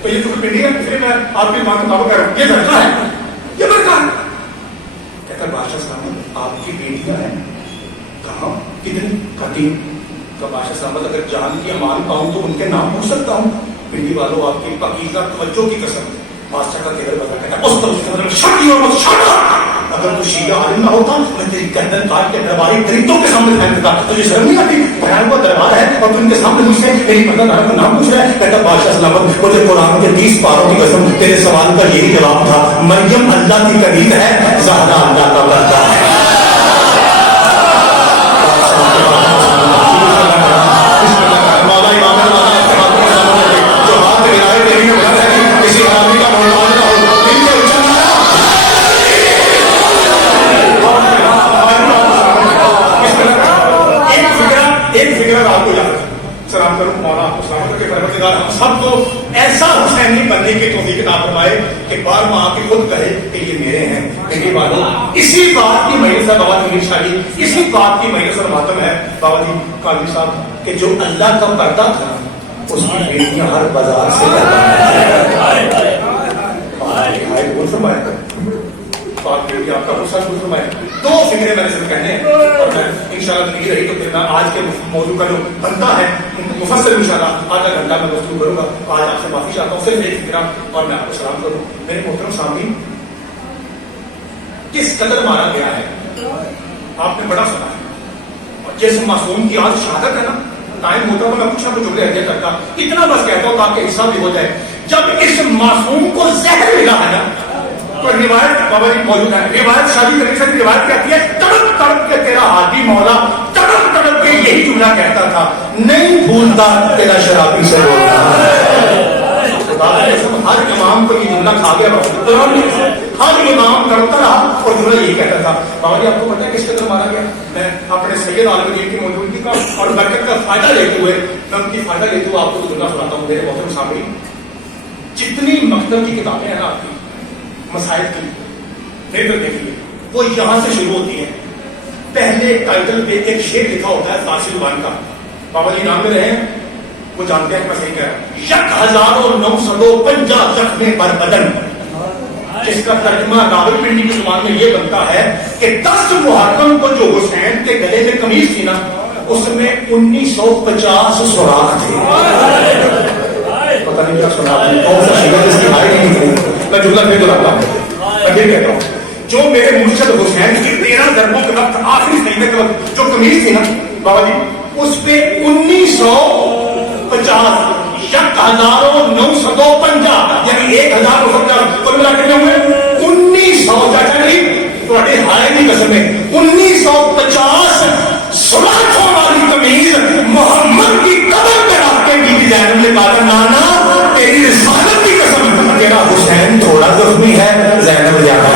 تو یہ تو پنڈی ہے. اس لیے میں آپ کی ماں کو کہہ رہا ہوں یہ لڑکا ہے یہ بڑکا ہے. کہتا بادشاہ سلامت آپ کی بیٹیاں ہیں کہاں کتنی قدیم کا بادشاہ سلامت اگر جان کی امان پاؤں تو ان کے نام پوچھ سکتا ہوں. پنڈی والوں آپ کی پاکیزہ توجہ کی قسم بادشاہ کا کہر بتا کہتا اس طرح شاٹی اور مت شاٹا اگر تو شیعہ عالم نہ ہوتا میں تیری گردن کاٹ کے درباری درندوں کے سامنے پھینکتا. تجھے شرم نہیں آتی؟ بھیان کو دربار ہے اور تو ان کے سامنے مجھ سے میری پتہ نہ کا نام پوچھ رہا ہے. کہتا بادشاہ سلامت مجھے قرآن کے 30 پاروں کی قسم تیرے سوال کا یہی جواب تھا مریم اللہ کی قریب ہے زہرا اللہ کا بندہ ہے. سلام کروں مولا آپ کو سلامت کے پروردگار ہم سب کو ایسا حسینی بندہ بننے کی توفیق عطا فرمائے کہ بار ماں کے خود کہے کہ یہ میرے ہیں میری والوں. اسی بات کی مجلس ہے بابا جی شاہی, اسی بات کی مجلس اور ماتم ہے بابا جی قاضی صاحب کہ جو اللہ کا پردہ تھا اس کی بیٹیاں ہر بازار سے آپ کا غصہ فرمائے. دو فکریں میں نے صرف کہنے ہیں اور میں انشاءاللہ نہیں رہی تو پھر میں آج کے موضوع کا جو بنتا ہے مفصل انشاءاللہ آدھا گھنٹہ میں گفتگو کروں گا. آج آپ سے معافی چاہتا ہوں, صرف ایک فکرہ اور میں آپ کو سلام کروں. میرے محترم سامعین, کس قدر مارا گیا ہے آپ نے بڑا سنا ہے. اور جس معصوم کی آج شہادت ہے نا, ٹائم ہوتا ہے میں کچھ نہ کچھ جملے ارجے کرتا اتنا بس کہتا ہوں تاکہ حصہ بھی ہو جائے. جب اس معصوم کو زہر ملا ہے نا تو روایت بابا جی موجود ہے, روایت شادی کرنے سے روایت کہتی ہے تڑپ تڑپ کے تیرا ہاتھی مولا تڑپ تڑپ کے یہی جملہ کہتا تھا, نہیں بھولتا تیرا شرابی سے بولتا. ہر امام کو یہ جملہ کھا گیا, ہر امام کرتا رہا اور جملہ یہی کہتا تھا. بابا جی آپ کو پتا ہے کس قدر مارا گیا؟ میں اپنے سید عالم دین کی موجودگی کا اور برکت کا فائدہ لیتے ہوئے میں ان کی فائدہ لیتے ہوئے آپ کو جملہ سناتا ہوں. میرے محترم سامعین, جتنی مکتب کی کتابیں ہیں نا آپ کی مسائل کی بہتر دیکھیے, وہ یہاں سے شروع ہوتی ہیں. پہلے ٹائٹل پہ ایک شعر لکھا ہوتا ہے فارسی زبان کا. بابا جی نام میں رہے ہیں, وہ جانتے ہیں میں صحیح کہہ رہا ہوں. 1950 زخمے پر بدن, جس کا ترجمہ راولپنڈی کی زبان میں یہ بنتا ہے کہ 10 محرم کو جو حسین کے گلے میں قمیض تھی نا, اس میں 1950 سوراخ تھے. پتہ نہیں کیا سنا کون سا شیعہ جس کی ہائٹ نہیں نکلی. میں جملہ پھر دہراتا ہوں, میں پھر کہتا ہوں, جو میرے مرشد حسین کی 13 ضربوں کے وقت آخری سجدے کے وقت جو قمیض تھی نا بابا جی, اس پہ 1950 1950 یعنی 1050 کل ملا کتنے ہوئے 1900 تھوڑے ہائے کی قسم ہے 1950 سلاخوں والی قمیض محمد کی قبر پہ رکھ کے بی بی زینب نے کہا نانا تیری رسالت کی قسم تیرا حسین تھوڑا زخمی ہے زینب زیادہ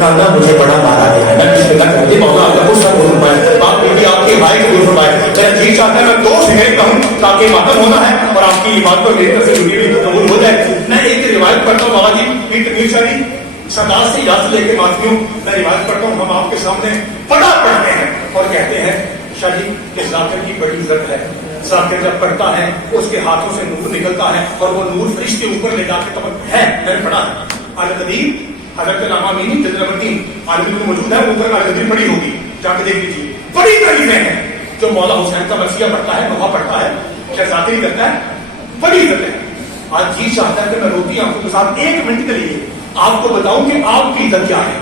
نانا مجھے بڑا مارا گیا ہے. میں کسی طرح مجھے مولا آپ کا غصہ بول پائے, آپ بیٹی آپ کے بھائی کو بول پائے. میرا جی چاہتا ہے میں 2 فکریں کہوں تاکہ ماتم ہونا ہے اور آپ کی بات کو میری طرف سے جڑی ہوئی قبول ہو جائے. میں ایک روایت پڑھتا ہوں بابا جی پیر تقیر شاہی سردار سے یاد لے کے ماتمیوں, میں روایت پڑھتا ہوں, ہم آپ کے سامنے پڑھا پڑھتے ہیں اور کہتے ہیں شاہ جی کہ ذاکر کی بڑی عزت ہے. ذاکر جب پڑھتا ہے اس کے ہاتھوں سے نور نکلتا ہے اور وہ نور فرشتے کے اوپر لے جا کے ہے. میں نے پڑھا اعلی قدیم حضرت علامہ امینی جلد نمبر 3 عالمی کو موجود ہے, اوپر اعلی قدیم پڑھی ہوگی, جا کے دیکھ لیجیے. بڑی تعریفیں ہیں جو مولا حسین کا مرثیہ پڑھتا ہے, نوحہ پڑھتا ہے, شہزادگی کرتا ہے, بڑی عزت ہے. آج جی چاہتا ہے کہ میں روتی آنکھوں کے ساتھ 1 منٹ کے لیے آپ کو بتاؤں کہ آپ کی عزت کیا ہے,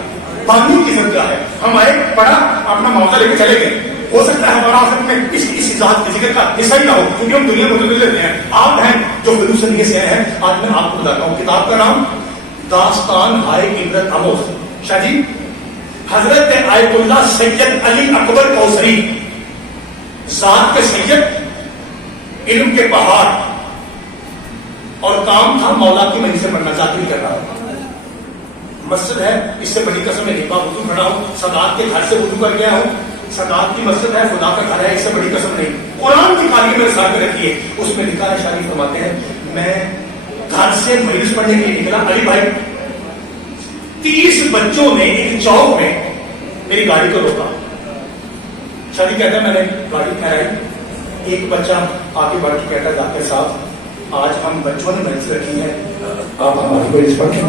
بانو کی عزت کیا ہے. ہم آئے پڑھا اپنا معاوضہ لے کے چلے گئے, ہو سکتا ہے ہمارا آخر میں اس ذات کے ذکر کا حصہ ہی نہ ہو کیونکہ ہم دنیا میں لیتے ہیں. آپ ہیں جو خلوص نیت سے ہیں. آج میں آپ کو بتاتا ہوں کتاب کا نام داستان ہائے عبرت آموز. شاہ جی حضرت آیت اللہ سید علی اکبر کوثری, ذات کے سید, علم کے پہاڑ, اور کام تھا مولا کی مجلس سے پڑھنا, ذاکری کر رہا ہوں. مسجد ہے, اس سے بڑی قسم ہے نپا وضو کھڑا ہوں, سادات کے گھر سے وضو کر گیا ہوں. سادات کی مسجد ہے, خدا کا گھر ہے, اس سے بڑی قسم نہیں. قرآن کی تعلیم میرے ساتھ میں رکھی ہے, اس میں لکھا ہے شاعری فرماتے ہیں میں گھر سے مجلس پڑھنے کے لیے نکلا. علی بھائی 30 بچوں نے ایک چوک میں میری گاڑی کو روکا. شاعری کہتا ہے میں نے گاڑی ٹھہرائی, ایک بچہ آگے بڑھ کے کہتا ہے ذاکر صاحب آج ہم بچوں نے مجلس رکھی ہے, آپ ہماری مجلس پڑھیں.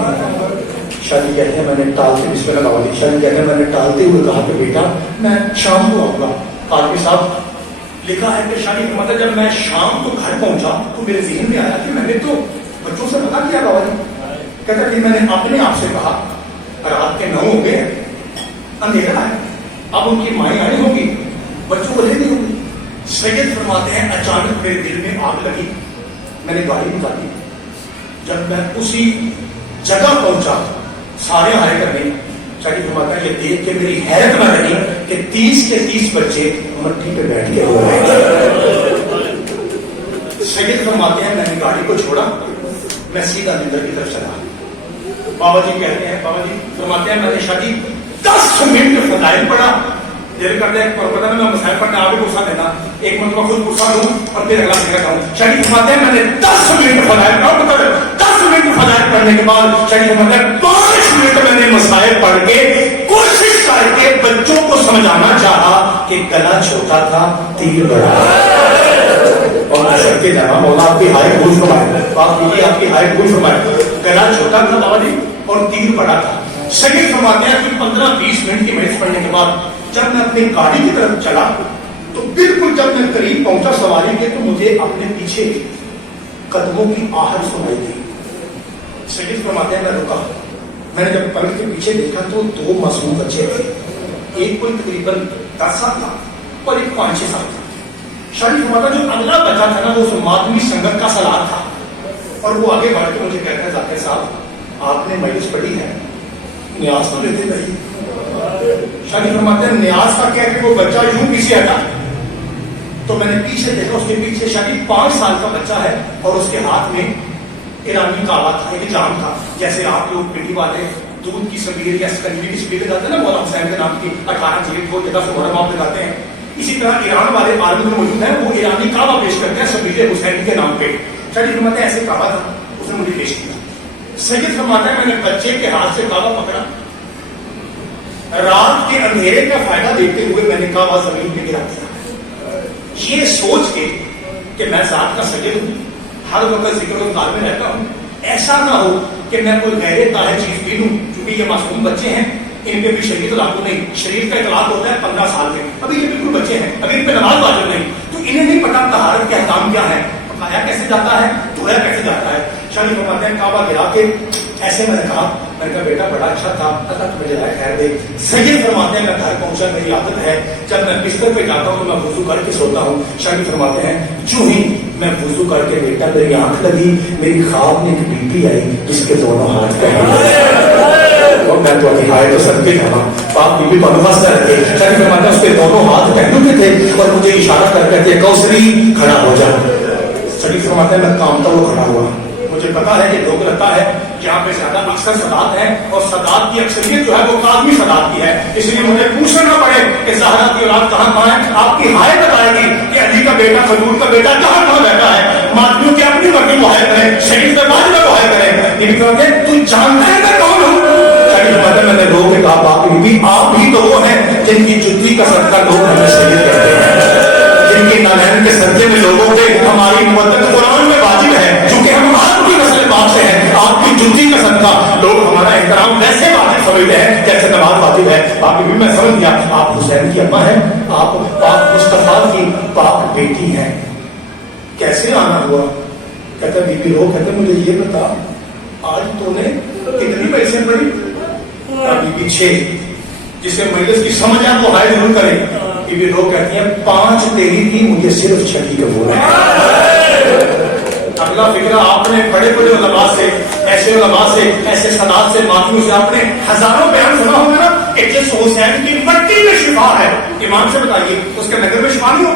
شادی کہتے ہیں میں نے ٹالتے بسم اللہ علیہ شادی کہتے ہیں میں نے ٹالتے ہوئے کہا کہ بیٹا میں شام کو آؤں گا. قاضی صاحب لکھا ہے کہ شادی کا مطلب جب میں شام کو گھر پہنچا تو میرے ذہن میں آیا کہ میں نے تو بچوں سے پتا کیا بابا جی. کہتا کہ میں نے اپنے آپ سے کہا رات کے 9 ہو گئے, اندھیرا ہے, اب ان کی مائیں آئی ہوں گی, بچوں کو لے ہوں گی. سید فرماتے ہیں اچانک میرے دل میں آگ لگی, میں نے گاڑی اتاری. جب میں اسی جگہ پہنچا سارے ہائے کرنے, شاید فرماتا ہے یہ دیکھ کے میری حیرت نہ لگی کہ 30 کے 30 بچے مٹی پہ بیٹھ کے ہو رہے. سید فرماتے ہیں میں نے گاڑی کو چھوڑا, میں سیدھا مندر کی طرف چلا. بابا جی کہتے ہیں, بابا جی فرماتے ہیں میں نے شادی 10 منٹ فضائل پڑھا. دل کرتے ہیں اور پتہ نہیں میں مسائل پڑھنے آپ بھی غصہ دینا, ایک مرتبہ خود غصہ لوں اور پھر اگلا فکر کروں. شاید فرماتے ہیں میں نے 10 منٹ فضائل پڑھا. کے بعد شریف مطلب 5 منٹ میں نے مسائل پڑھ کے کوشش کر کے بچوں کو سمجھانا چاہا کہ گلا چھوٹا تھا تیر بڑا، اور سب کے جانا مولا آپ کی ہائٹ بوجھ فرمائے، آپ کی ہائٹ بوجھ فرمائے، گلا چھوٹا تھا بابا جی اور تیر بڑا تھا۔ شریف فرماتے ہیں کہ 15-20 منٹ کی محنت پڑھنے کے بعد جب میں اپنی گاڑی کی طرف چلا تو بالکل جب میں قریب پہنچا سواری کے تو مجھے اپنے پیچھے قدموں کی آہٹ سنائی دی۔ شریف فرماتے ہیں میں رکا، میں نے جب پلٹ کے پیچھے دیکھا تو 2 معصوم بچے تھے، ایک کوئی تقریباً 10 سال تھا اور ایک 5-6 سال تھا۔ شریف فرماتا جو اگلا بچہ تھا نا وہ مادمی سنگت کا سالار تھا، اور وہ آگے بڑھ کے مجھے کہتا ہے ذاکر صاحب آپ نے مجلس پڑھی ہے، نیاز تو لیتے نہیں۔ شریف فرماتے ہیں نیاز کا کہہ کے وہ بچہ یوں پیچھے ہٹا تو میں نے پیچھے دیکھا، اس کے پیچھے شریف 5 سال کا بچہ ہے اور اس کے ہاتھ میں ایرانی کالا تھا، ایک جام تھا، جیسے آپ لوگ پنڈی والے دودھ کی سبیر یا سکنجی کی سبیر لگاتے ہیں نا، مولانا حسین کے نام کی 18 جلد کو جگہ سے محرم آپ لگاتے ہیں، اسی طرح ایران والے عالم میں موجود ہیں، وہ ایرانی کعبہ پیش کرتے ہیں سبیر حسین کے نام پہ۔ شریف فرماتے ہیں ایسے کعبہ تھا، اس نے مجھے پیش کیا۔ سید فرماتا ہے میں نے بچے کے ہاتھ سے کعبہ پکڑا، رات کے اندھیرے کا فائدہ دیتے ہوئے میں نے کعبہ زمین پہ گرا دیا، یہ سوچ کے کہ میں ذات کا سید ہوں، ہر وقت ذکر و اذکار میں رہتا ہوں، ایسا نہ ہو کہ میں کوئی غیر طاہر چیز پی لوں، کیونکہ یہ معصوم بچے ہیں، ان پہ بھی شریعت لاگو نہیں، شریعت کا اطلاق ہوتا ہے 15 سال کے، ابھی یہ بالکل بچے ہیں، ابھی ان پہ نماز واجب نہیں، تو انہیں نہیں پتا طہارت کے احکام کیا ہے، پکایا کیسے جاتا ہے، دھویا کیسے جاتا ہے۔ شریف فرماتے ہیں کعبہ گرا کے ایسے میں نے کہا بیٹا بڑا اچھا تھا، اللہ تمہیں جزائے خیر دے۔ سید فرماتے ہیں میں گھر پہنچا، میری عادت ہے جب میں بستر پہ جاتا ہوں تو میں وضو کر کے سوتا ہوں۔ شریف فرماتے ہیں جو ہی میں وضو کر کے بیٹا میری آنکھ لگی، میری خواب میں ایک بی بی آئی جس کے دونوں ہاتھ پہنے، اور میں تو ابھی آئے تو سب کے کہا آپ بی بی کو نفاس کر کے شریف فرماتے ہیں اس کے دونوں ہاتھ پہنوں کے تھے اور مجھے اشارہ کر کہتے کوثری کھڑا ہو جا۔ شریف فرماتے ہیں میں کامتا ہوا کھڑا ہوا، مجھے پتا ہے کہ لوگ لگتا ہے جہاں پہ زیادہ اکثر صدات ہے اور صدات کی اکثریت جو ہے وہ قادمی صدات کی ہے، اس لیے مجھے پوچھنا نہ پڑے کہ زہرا کی اولاد کہاں ہے، آپ کی ہائے بتائے گی کہ علی کا بیٹا فضول کا بیٹا کہاں رہتا ہے، مادیوں کی اپنی مرضی معاہد کریں، شریف میں واجب معاہد کریں، یہ کہتے ہیں تو جانتا ہے میں کون ہوں۔ میں نے لوگوں کے کہا آپ ہی تو وہ ہیں جن کی جتی کا صدقہ لوگ ہمیں شہید کرتے ہیں، جن کی نالین کے صدقے میں لوگوں پہ ہماری مدد قرآن میں واجب ہے، چونکہ ہم آپ کی نسل پاک سے ہیں، آپ کی جتی کا صدقہ لوگ ہمارا احترام ویسے واجب سمجھتے ہیں جیسے نماز واجب ہے۔ آپ بھی میں سمجھ گیا آپ حسین کی اماں ہیں، آپ پاک مصطفیٰ کی پاک بیٹی ہیں، کیسے آنا ہوا؟ کہتا بی بی رو، کہتے مجھے یہ بتا آج تو نے کتنی پیسے پڑی؟ بی بی 6، جسے مجلس کی سمجھ ہے وہ ہائے ضرور کرے۔ بی بی لوگ کہتی ہیں 5 تیری تھی، مجھے صرف 6 قبول ہے۔ اگلا فکرہ آپ نے بڑے بڑے علماء سے، ایسے علماء سے، ایسے صدات سے، ماتوں سے آپ نے ہزاروں بیان سنا ہوگا نا کہ جس حسین کی مٹی میں شفا ہے، امام سے بتائیے اس کے لنگر میں شفا نہیں ہو؟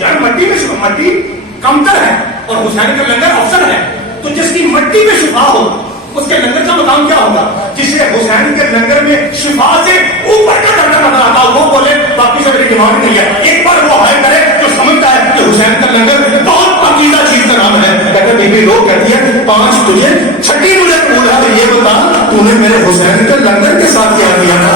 یار مٹی میں شفا، مٹی کمتر ہے اور حسین کا لنگر افضل ہے، تو جس کی مٹی میں شفا ہو اس کے لنگر کا مقام کیا ہوگا؟ جسے حسین کے لنگر میں شفا سے اوپر کا درجہ نظر آتا وہ بولے باقی سے میری دماغ نہیں ہے، ایک بار وہ ہائے کرے جو سمجھتا ہے کہ حسین کا لنگر بہت پاکیزہ چیز کا نام ہے۔ کہتے بی بی لوگ کہتی ہے 5 تجھے 6 مجھے قبول ہے، تو یہ بتا تو نے میرے حسین کے لنگر کے ساتھ کیا کیا تھا؟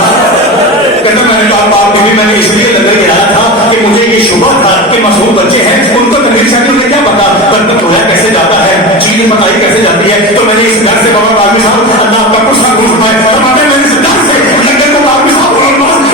کہتا میں نے کہا باپ بیوی میں نے اس لیے لنگر گرایا تھا کہ مجھے یہ شبہ تھا کہ معصوم بچے ہیں ان کو تنویر سے انہیں کیا پتا برتن دھویا کیسے جاتا ہے، چیزیں پکائی کیسے جاتی ہے، تو میں نے اس گھر سے بابا باقی صاحب اللہ آپ کا کچھ نہ گھوم پائے فرماتے میں نے اس گھر سے لنگر کو باقی صاحب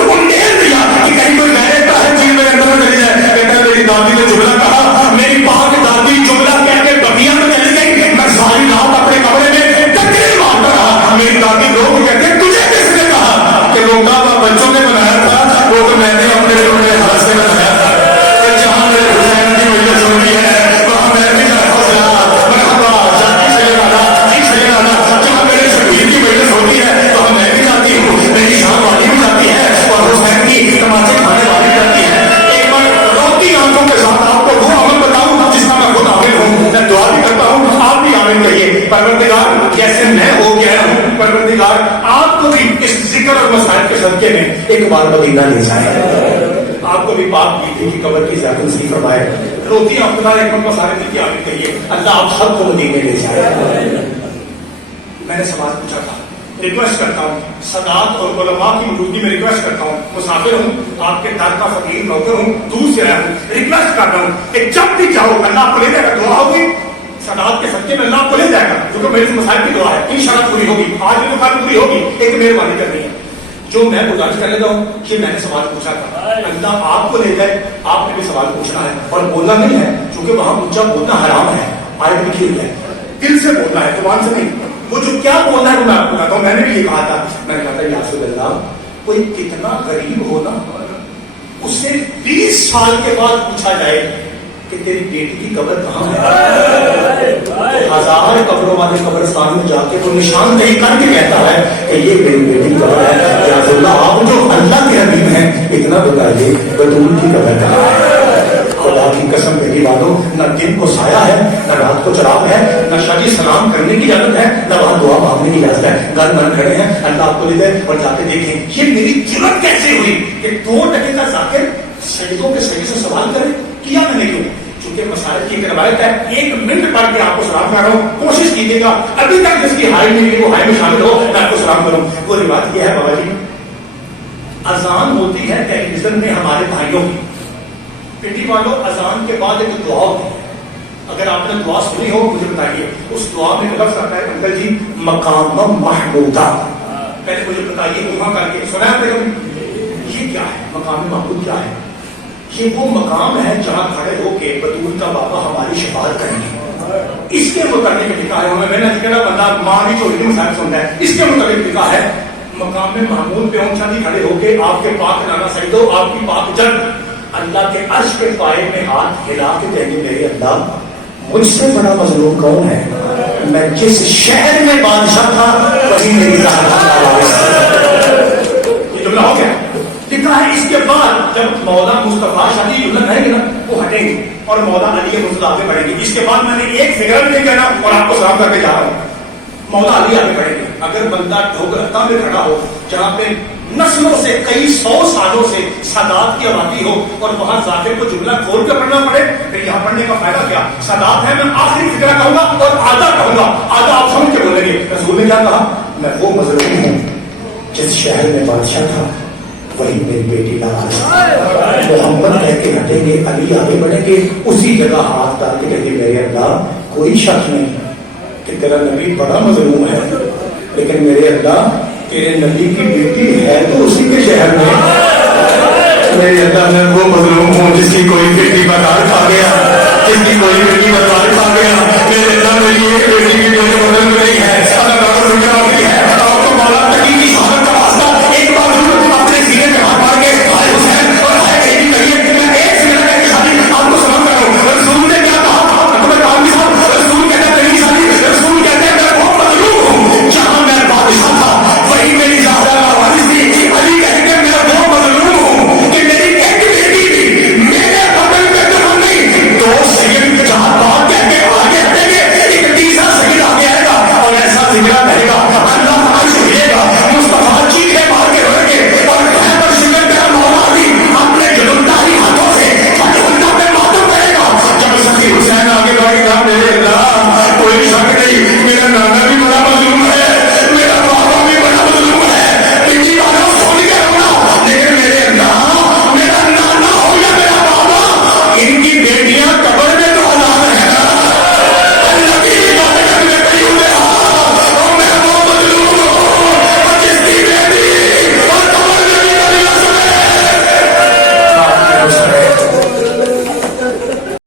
کو نیر دیا کہ کہیں کوئی غیر طاہر چیز میرے اندر نہ چلی جائے۔ کہتا میری دادی نے جملہ کہا، میری پاک دادی جملہ کہہ کے بقیہ میں چلی گئی، میں ساری رات اپنے کمرے میں ٹکرے مارتا رہا۔ میری دادی لوگ کہتے ہیں تجھے کس نے کہا کہ وہ کعبہ بچوں نے بنایا تھا، وہ تو میں نے اپنے اپنے ہاتھ سے بنایا تھا، جہاں میرے حسین کی مجلس ہوتی ہے وہاں میں بھی ہوتی ہے تو میں بھی جاتی ہوں، میری شام والی بھی جاتی ہے اور حسین کی تماچے کھانے والی جاتی ہے۔ ایک بار روتی آنکھوں کے ساتھ آپ کو وہ عمل بتاؤں جس کا میں خود عامل ہوں، میں دعا بھی کرتا ہوں آپ بھی عامل کہیے پروردگار جیسے میں ہو گیا ہوں، پروردگار آپ کو بھی اس ذکر اور مسائل کے صدقے میں ایک بار مدینہ لے جائے، آپ کو بھی پاک بیٹی کی قبر کی زیارت نصیب فرمائے۔ روتی آپ خدا ایک مرتبہ سارے دل کی عامل کہیے اللہ آپ سب کو مدینے لے جائے۔ نے سوال پوچھا تھا. ریکویسٹ کرتا ہوں سادات اور علماء کی موجودگی میں ریکویسٹ کرتا ہوں, مسافر ہوں, آپ کے در کا فقیر نوکر ہوں, دور سے آیا ہوں, ریکویسٹ کرتا ہوں کہ جب بھی جاؤ اللہ آپ کو لے جائے گا. دعا ہوگی سادات کے صدقے میں اللہ آپ کو لے جائے گا, جو کہ میری مسائل کی دعا ہے, انشاءاللہ پوری ہوگی. آج بھی تو کل پوری ہوگی. ایک مہربانی کرنی ہے جو میں گزارش کر لیتا ہوں کہ میں نے سوال پوچھا تھا, اللہ آپ کو لے جائے. آپ نے بھی سوال پوچھنا ہے اور بولنا نہیں ہے, چونکہ وہاں اونچا بولنا حرام ہے. آیت لکھی ہوئی ہے, دل سے بولنا ہے, زبان سے نہیں. وہ جو کیا بولنا ہے وہ میں آپ کو بتاتا ہوں. میں نے بھی یہ کہا تھا, میں نے کہا تھا یا رسول اللہ کوئی کتنا غریب ہو نا, اس سے 20 سال کے بعد پوچھا جائے کہ تیری بیٹی کی قبر کہاں ہے, 1000 قبروں والے قبرستان میں جا کے وہ نشان دہی کر کے کہتا ہے کہ یہ میری بیٹی کی قبر ہے. یا رسول اللہ آپ جو اللہ کے حبیب ہیں اتنا بتائیے بطول کی قبر کہاں ہے. خدا کی قسم میری والوں, نہ دن کو سایہ ہے, نہ رات کو چراغ ہے, نہ شاجی سلام کرنے کی اجازت ہے, نہ وہاں دعا مانگنے کی اجازت ہے. گھر بن کھڑے ہیں, اللہ آپ کو لے جائے اور جا کے دیکھیں یہ میری جرت کیسے ہوئی کہ 2 ٹکے کا ذاکر سجدوں کے صحیح سے سوال کرے. کیا میں نے کیوں, چونکہ مسائل کی ایک روایت ہے. 1 منٹ پڑھ کے آپ کو سلام کر رہا ہوں, کوشش کیجیے گا ابھی تک جس کی ہائی نہیں ہوئی وہ ہائی میں شامل ہو, میں آپ کو سلام کروں. وہ روایت یہ ہے بابا جی, اذان ہوتی ہے ٹیلی ویژن میں ہمارے بھائیوں کی, پنڈی والوں اذان کے بعد ایک دعا ہوتی ہے. اگر آپ نے دعا سنی ہو مجھے بتائیے, اس دعا میں لفظ آتا ہے انکل جی مقام محمودہ. پہلے مجھے بتائیے وہاں کر کے سنا ہے یہ کیا ہے, مقام محمود کیا ہے؟ یہ وہ مقام ہے جہاں کھڑے ہو کے بطول کا بابا ہماری شفاعت کریں گے. اس کے متعلق لکھا ہے, میں نے کہا بندہ ماں کی چوری کی مسائل سنتا ہے, اس کے متعلق لکھا ہے مقام محمود پہ اونچا نہیں کھڑے ہو کے آپ کے پاک نانا سجدو, آپ کی پاک جن اللہ کے عرش کے پائے میں ہاتھ ہلا کے کہیں گے میرے اللہ مجھ سے بڑا مظلوم کون ہے, میں جس شہر میں بادشاہ تھا وہی میری یہ جملہ ہو گیا. لکھا ہے اس کے بعد جب مولا مصطفیٰ شادی جملہ کہیں گے نا وہ ہٹیں گے اور مولا علی مصطفیٰ آگے بڑھیں گے. اس کے بعد میں نے ایک فکر بھی نہیں کہنا اور آپ کو سلام کر کے جا رہا ہوں. مولا علی آگے بڑھیں گے. اگر بندہ ٹھوکرتا میں کھڑا ہو جہاں پہ نسلوں سے کئی 100 سالوں سے سادات کی آبادی ہو اور وہاں ذاکر کو جملہ کھول کے پڑھنا پڑے, پھر یہاں پڑھنے کا فائدہ کیا؟ سادات ہے, میں آخری فکرہ کہوں گا اور آدھا کہوں گا, آدھا آپ سمجھ کے بولیں گے. رسول نے کیا کہا, میں وہ مظلوم ہوں جس شہر میں بادشاہ تھا وہی میری بیٹی کا راز. محمد کہہ کے ہٹیں گے, علی آگے بڑھیں گے, اسی جگہ ہاتھ ڈال کے کہیں گے میرے اللہ کوئی شک نہیں کہ تیرا نبی بڑا مظلوم ہے, لیکن میرے اللہ تیرے نبی کی بیٹی ہے تو اسی کے شہر میں. میرے اللہ میں وہ مظلوم ہوں جس کی کوئی بیٹی بدار کھا گیا, جس کی کوئی بیٹی بدار کھا گیا. میرے اللہ میری ایک بیٹی کی کوئی مدد نہیں ہے, آپ کو مولا تقی کی شہادت کا واسطہ ایک بار اپنے سینے میں ہاتھ مار کے ہائے حسین اور ہائے بیٹی کہیے, میں ایک سینے میں شادی آپ کو سلام کر رہا ہوں. رسول نے کیا کہا, رسول کہتا ہے تیری شادی, رسول کہتے ہیں میں وہ مظلوم ہوں جہاں میں بادشاہ تھا وہی میری زہرا کا وارث تھی. علی کہتے ہیں میں وہ مظلوم ہوں کہ میری ایک بیٹی بھی میرے بدل میں دفن نہیں. تو سید جہاں بات کہہ کے آگے ہٹیں گے, ایک تیسرا سید آگے آئے گا اور ایسا ذکر کہے گا